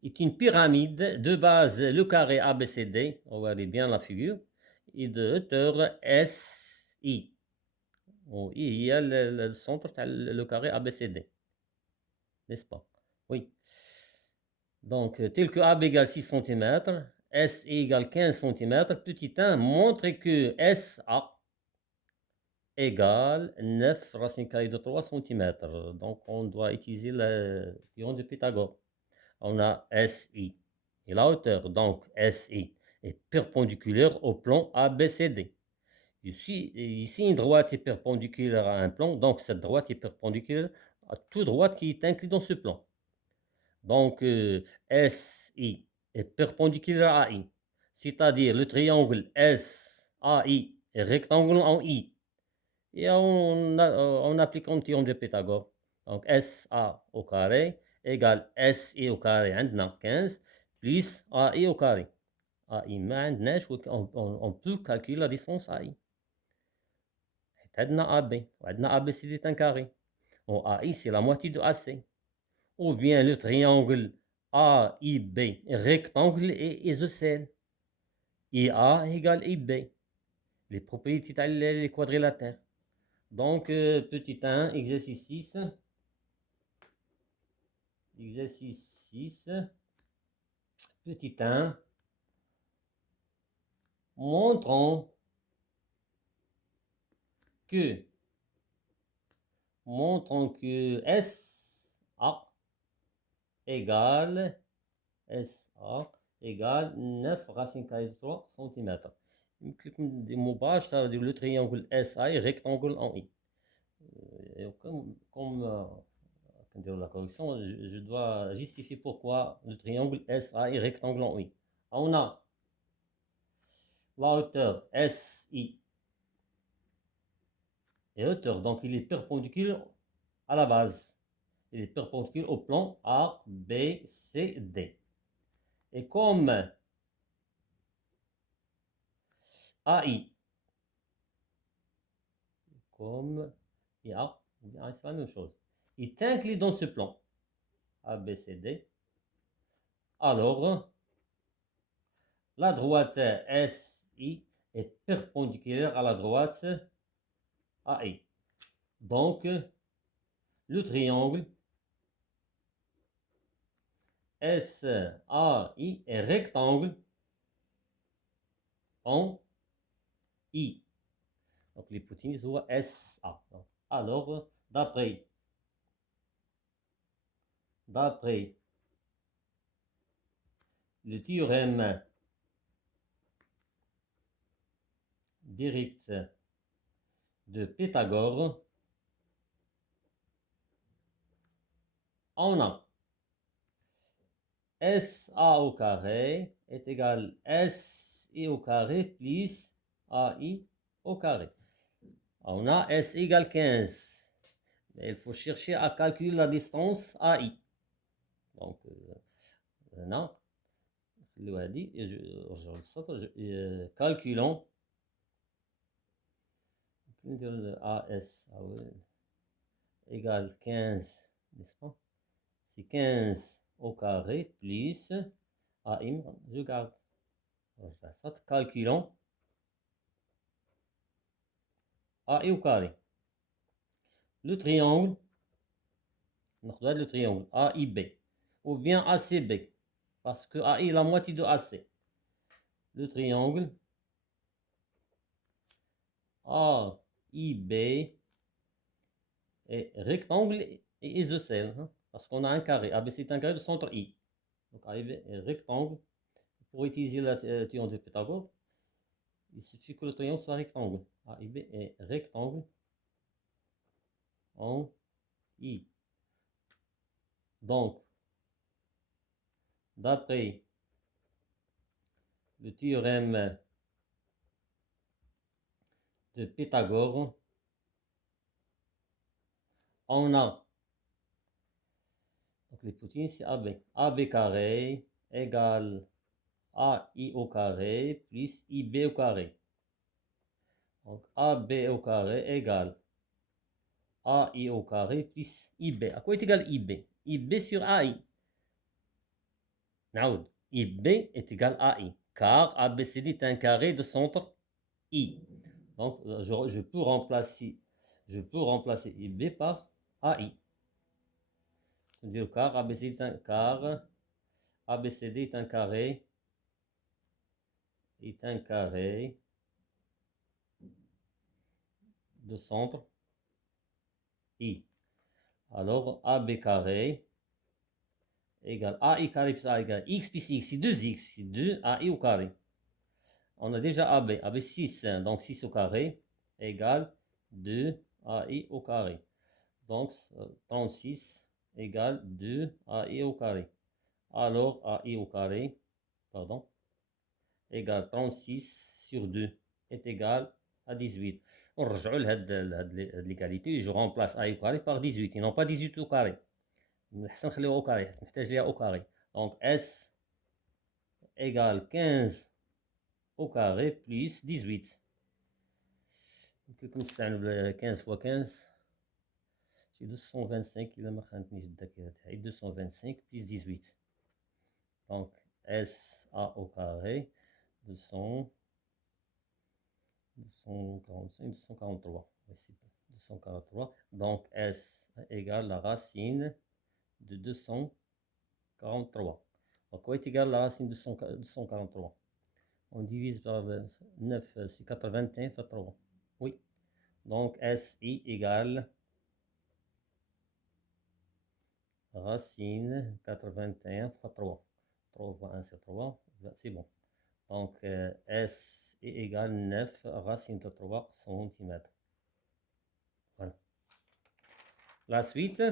est une pyramide de base le carré ABCD, regardez bien la figure, et de hauteur SI. Il y a le centre, le carré ABCD, n'est-ce pas? Oui. Donc, tel que AB égale 6 cm, SE égale 15 cm, petit 1 montre que SA égale 9 racine carrée de 3 cm. Donc, on doit utiliser le théorème de Pythagore. On a SI. Et la hauteur, donc SI, est perpendiculaire au plan ABCD. Ici, une droite est perpendiculaire à un plan, donc cette droite est perpendiculaire à toute droite qui est inclue dans ce plan. Donc, SI est perpendiculaire à I, c'est-à-dire le triangle SAI est rectangle en I. Et en appliquant le théorème de Pythagore, donc SA au carré égale SI au carré, عندنا 15 plus AI au carré. AI ما عندناش, on peut calculer la distance AI. عندنا AB, وعندنا ABC c'est un carré. AI c'est la moitié de AC. Ou bien le triangle AIB, rectangle et isocèle. IA égale IB. Les propriétés des quadrilatères. Donc, petit 1, exercice 6. Exercice 6. Petit 1. Montrons que SA égale 9 racine carrée de 3 cm. مباشرة le triangle SI rectangle en I. Comme la correction, je dois justifier pourquoi le triangle SI rectangle en I. On a la hauteur SI et hauteur, donc il est perpendiculaire à la base. Il est perpendiculaire au plan ABCD. Et comme AI, comme IA, c'est la même chose. Il est inclus dans ce plan ABCD. Alors, la droite SI est perpendiculaire à la droite AI. Donc, le triangle SAI est rectangle en I. Donc, l'hypoténuse soit SA. Alors, d'après le théorème direct de Pythagore, on a SA au carré est égal à SI au carré plus AI au carré. On a S égale 15. Mais il faut chercher à calculer la distance AI. Donc, non. Je lui ai dit, calculons AS égale 15, n'est-ce pas? C'est 15 au carré plus AI, je garde. Calculons AI au carré. Le triangle, le triangle AIB ou bien ACB parce que AI est la moitié de AC. Le triangle AIB est rectangle et isocèle parce qu'on a un carré. AB c'est un carré de centre I. Donc AIB est rectangle. Pour utiliser la théorème de Pythagore, il suffit que le triangle soit rectangle. AIB est rectangle en I. Donc, d'après le théorème de Pythagore, on a, donc l'hypoténuse c'est AB. AB carré égale AI au carré plus IB au carré. Donc AB au carré égale AI au carré plus IB. À quoi est égal IB? IB sur AI. Naoud. IB est égal à I, car ABCD est un carré de centre I. Donc, je peux remplacer IB par AI. C'est-à-dire car ABCD est un carré, de centre I. Alors, AB carré égale AI carré plus A égale X plus X, c'est 2X, c'est 2 AI au carré. On a déjà AB, AB 6, donc 6 au carré égale 2 AI au carré. Donc 36 égale 2 AI au carré. Alors AI au carré, pardon, égale 36 sur 2 est égal à 18. On rejoue l'égalité, je remplace AI au carré par 18 et non pas 18 au carré. نحسن نخليوها au carré, نحتاج ليها au carré. Donc S égale 15 au carré plus 18. كيف نستعمل 15 fois 15 c'est 225 إذا ما خانتنيش الذاكرة تاعي 225 plus 18. Donc SA au carré 200 245 243. 243. Donc S égale la racine de 243. Donc quoi est égal à la racine de 243? On divise par 9, c'est 81 fois 3. Oui. Donc SI égale racine 81 fois 3. 3 fois 1 c'est 3. C'est bon. Donc S est égal 9 racine de 3 cm. Voilà. La suite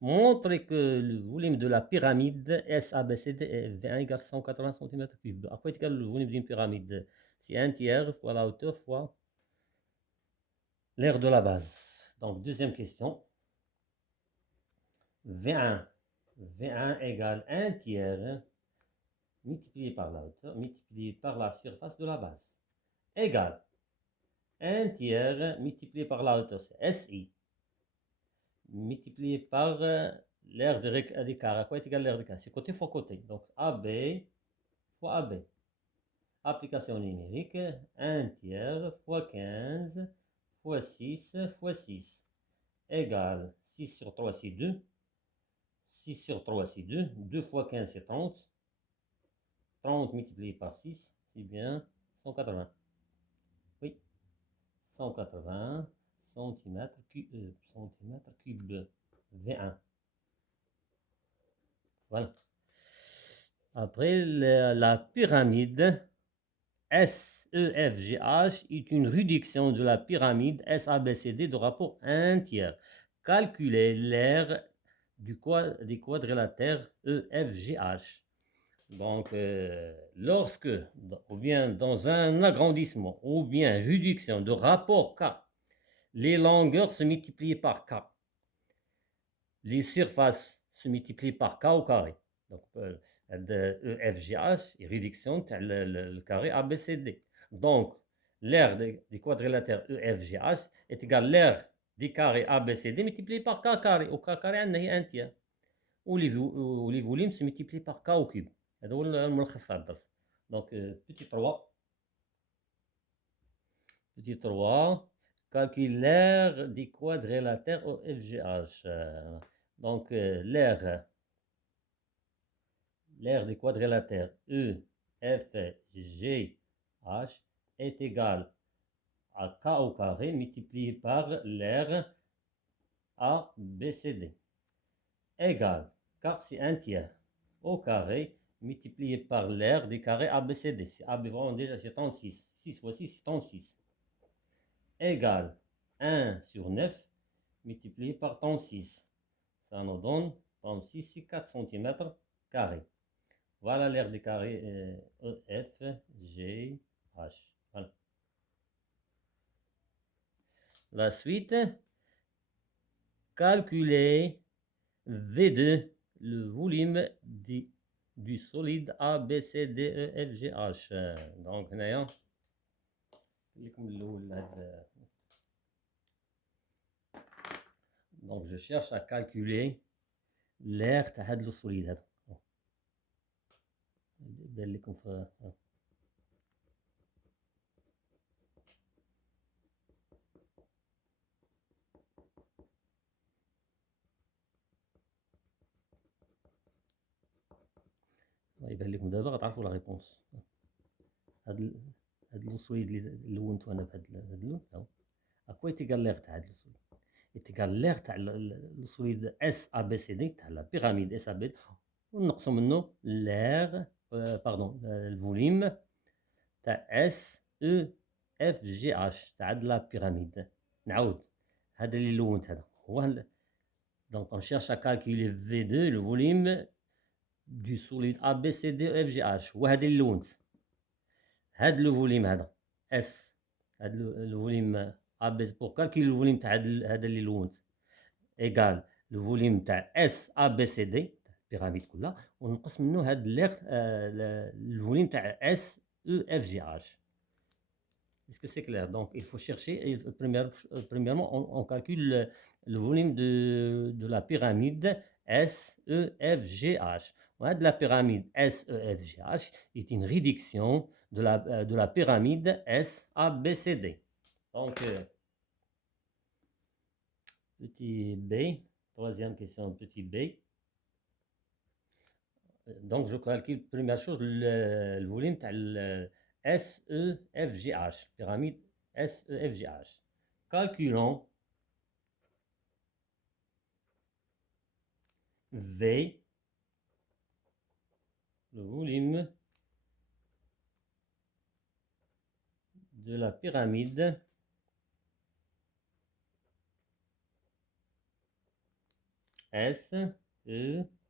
montre que le volume de la pyramide SABCD est 20 égale 180 cm3. À quoi est égal le volume d'une pyramide? C'est 1 tiers fois la hauteur fois l'aire de la base. Donc, deuxième question. V1 égale 1 tiers multiplié par la hauteur multiplié par la surface de la base égale 1 tiers multiplié par la hauteur, c'est SI, multiplié par l'aire des carrés. À quoi est égal l'aire des carrés? C'est côté fois côté. Donc AB fois AB. Application numérique, 1 tiers fois 15 fois 6 fois 6 égale 6 sur 3 c'est 2. 6 sur 3 c'est 2. 2 fois 15 c'est 30. 30 multiplié par 6 c'est bien 180. Oui, 180 cm3 V1. Voilà. Après, la pyramide SEFGH est une réduction de la pyramide SABCD de rapport 1 tiers. Calculez l'aire des quadrilatères EFGH. Donc, lorsque, ou bien dans un agrandissement, ou bien réduction de rapport K, les longueurs se multiplient par K, les surfaces se multiplient par K au carré. Donc, EFGH est réduction le carré ABCD. Donc, l'aire des quadrilatères EFGH est égale à l'aire des carrés ABCD multiplié par K carré, و K carré عندنا هي 1 tiers. ولي volumes se multiplient par K au cube. هذا هو الملخص تاع الدرس. Donc, petit 3. Petit 3. Calcule l'aire des quadrilatères au FGH. Donc, l'aire des quadrilatères E, F, G, H est égale à K au carré multiplié par l'aire A, B, C, D. Égale, car c'est un tiers, au carré multiplié par l'aire des carrés A, B, C, D. C'est A, B, vraiment déjà c'est 36. 6 fois 6, c'est 36. Égale 1 sur 9 multiplié par 36. Ça nous donne 36, c'est 4 cm carrés. Voilà l'aire des carrés E, F, G, H. Voilà. La suite, calculer V2, le volume du solide A, B, C, D, E, F, G, H. Donc, je cherche à calculer l'aire de le solide. يبان لكم دابا غتعرفوا لا ريبونس. هاد السوليد اللي لونتو انا بهاد اللون هاو اكوا تيقال ليغ تاع هاد السوليد تيقال ليغ تاع السوليد اس ا بي سي دي تاع لا بيراميد اس ا بي ونقصوا منه ليغ باردون الفوليم تاع اس او اف جي اش تاع هاد لا بيراميد. نعاود هذا اللي لونت هذا هو. دونك on cherche à calculer V2 le volume du solide A, B, C, D, E, F, G, H. هو هذا اللي لونت. هاد لو فوليم هذا اس، هاد لو فوليم A, B, pour calculer le volume تاع هذا اللي لونت ايكال لو فوليم تاع اس A, B, C, D البيراميد كلها ونقص منه هاد ليغ الفوليم تاع اس او اف جي اش. Est-ce que c'est clair? Donc, il faut chercher, premièrement, on calcule le volume de la pyramide SEFGH. La pyramide SEFGH est une réduction de la pyramide SABCD. Donc, petit b, troisième question, petit b. Donc, je calcule, première chose, le volume de SEFGH, pyramide SEFGH. Calculons V, le volume de la pyramide SEFGH.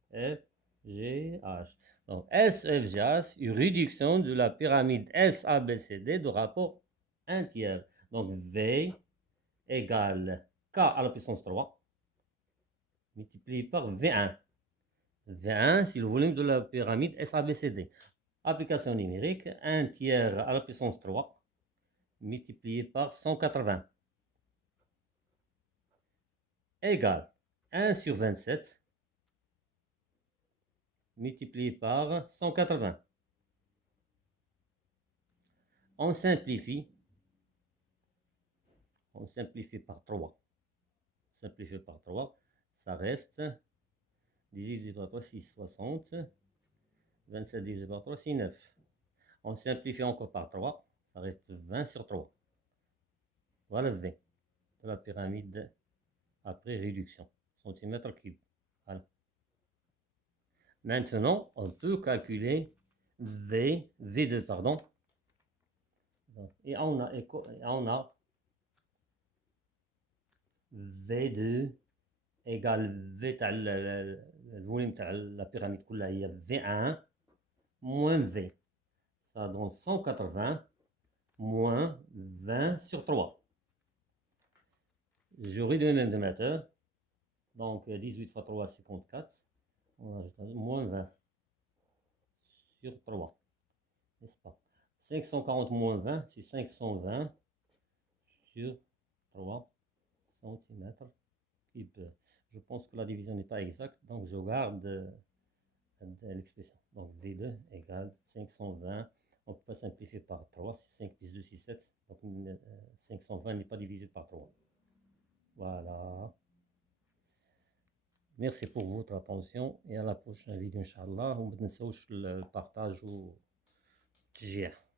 Donc, SEFGH, une réduction de la pyramide SABCD de rapport 1 tiers. Donc, V égale K à la puissance 3 multiplié par V1. V1, c'est le volume de la pyramide SABCD. Application numérique, 1 tiers à la puissance 3 multiplié par 180 égale 1 sur 27 multiplié par 180. On simplifie par 3. Simplifié par 3, ça reste 18 divisé par 3, 6, 60. 27 divisé par 3, c'est 9. On simplifie encore par 3, ça reste 20 sur 3. Voilà le V de la pyramide après réduction, centimètre cube. Voilà. Maintenant, on peut calculer V2, pardon. Et on a V2 égale V تاع الفوليوم تاع la pyramide كلها هي V1 moins V. Ça donne 180 moins 20 sur 3. Je réduis le même dénominateur. Donc 18 fois 3, 54. On ajoute moins 20 sur 3. N'est-ce pas? 540 moins 20, c'est 520 sur 3. centimètres cubes. Je pense que la division n'est pas exacte, donc je garde l'expression. Donc V2 égale 520. On peut pas simplifier par 3. 5 plus 2, c'est 7. Donc 520 n'est pas divisé par 3. Voilà. Merci pour votre attention et à la prochaine vidéo, Inch'Allah. وما تنسوش البارتاج والتشجيع.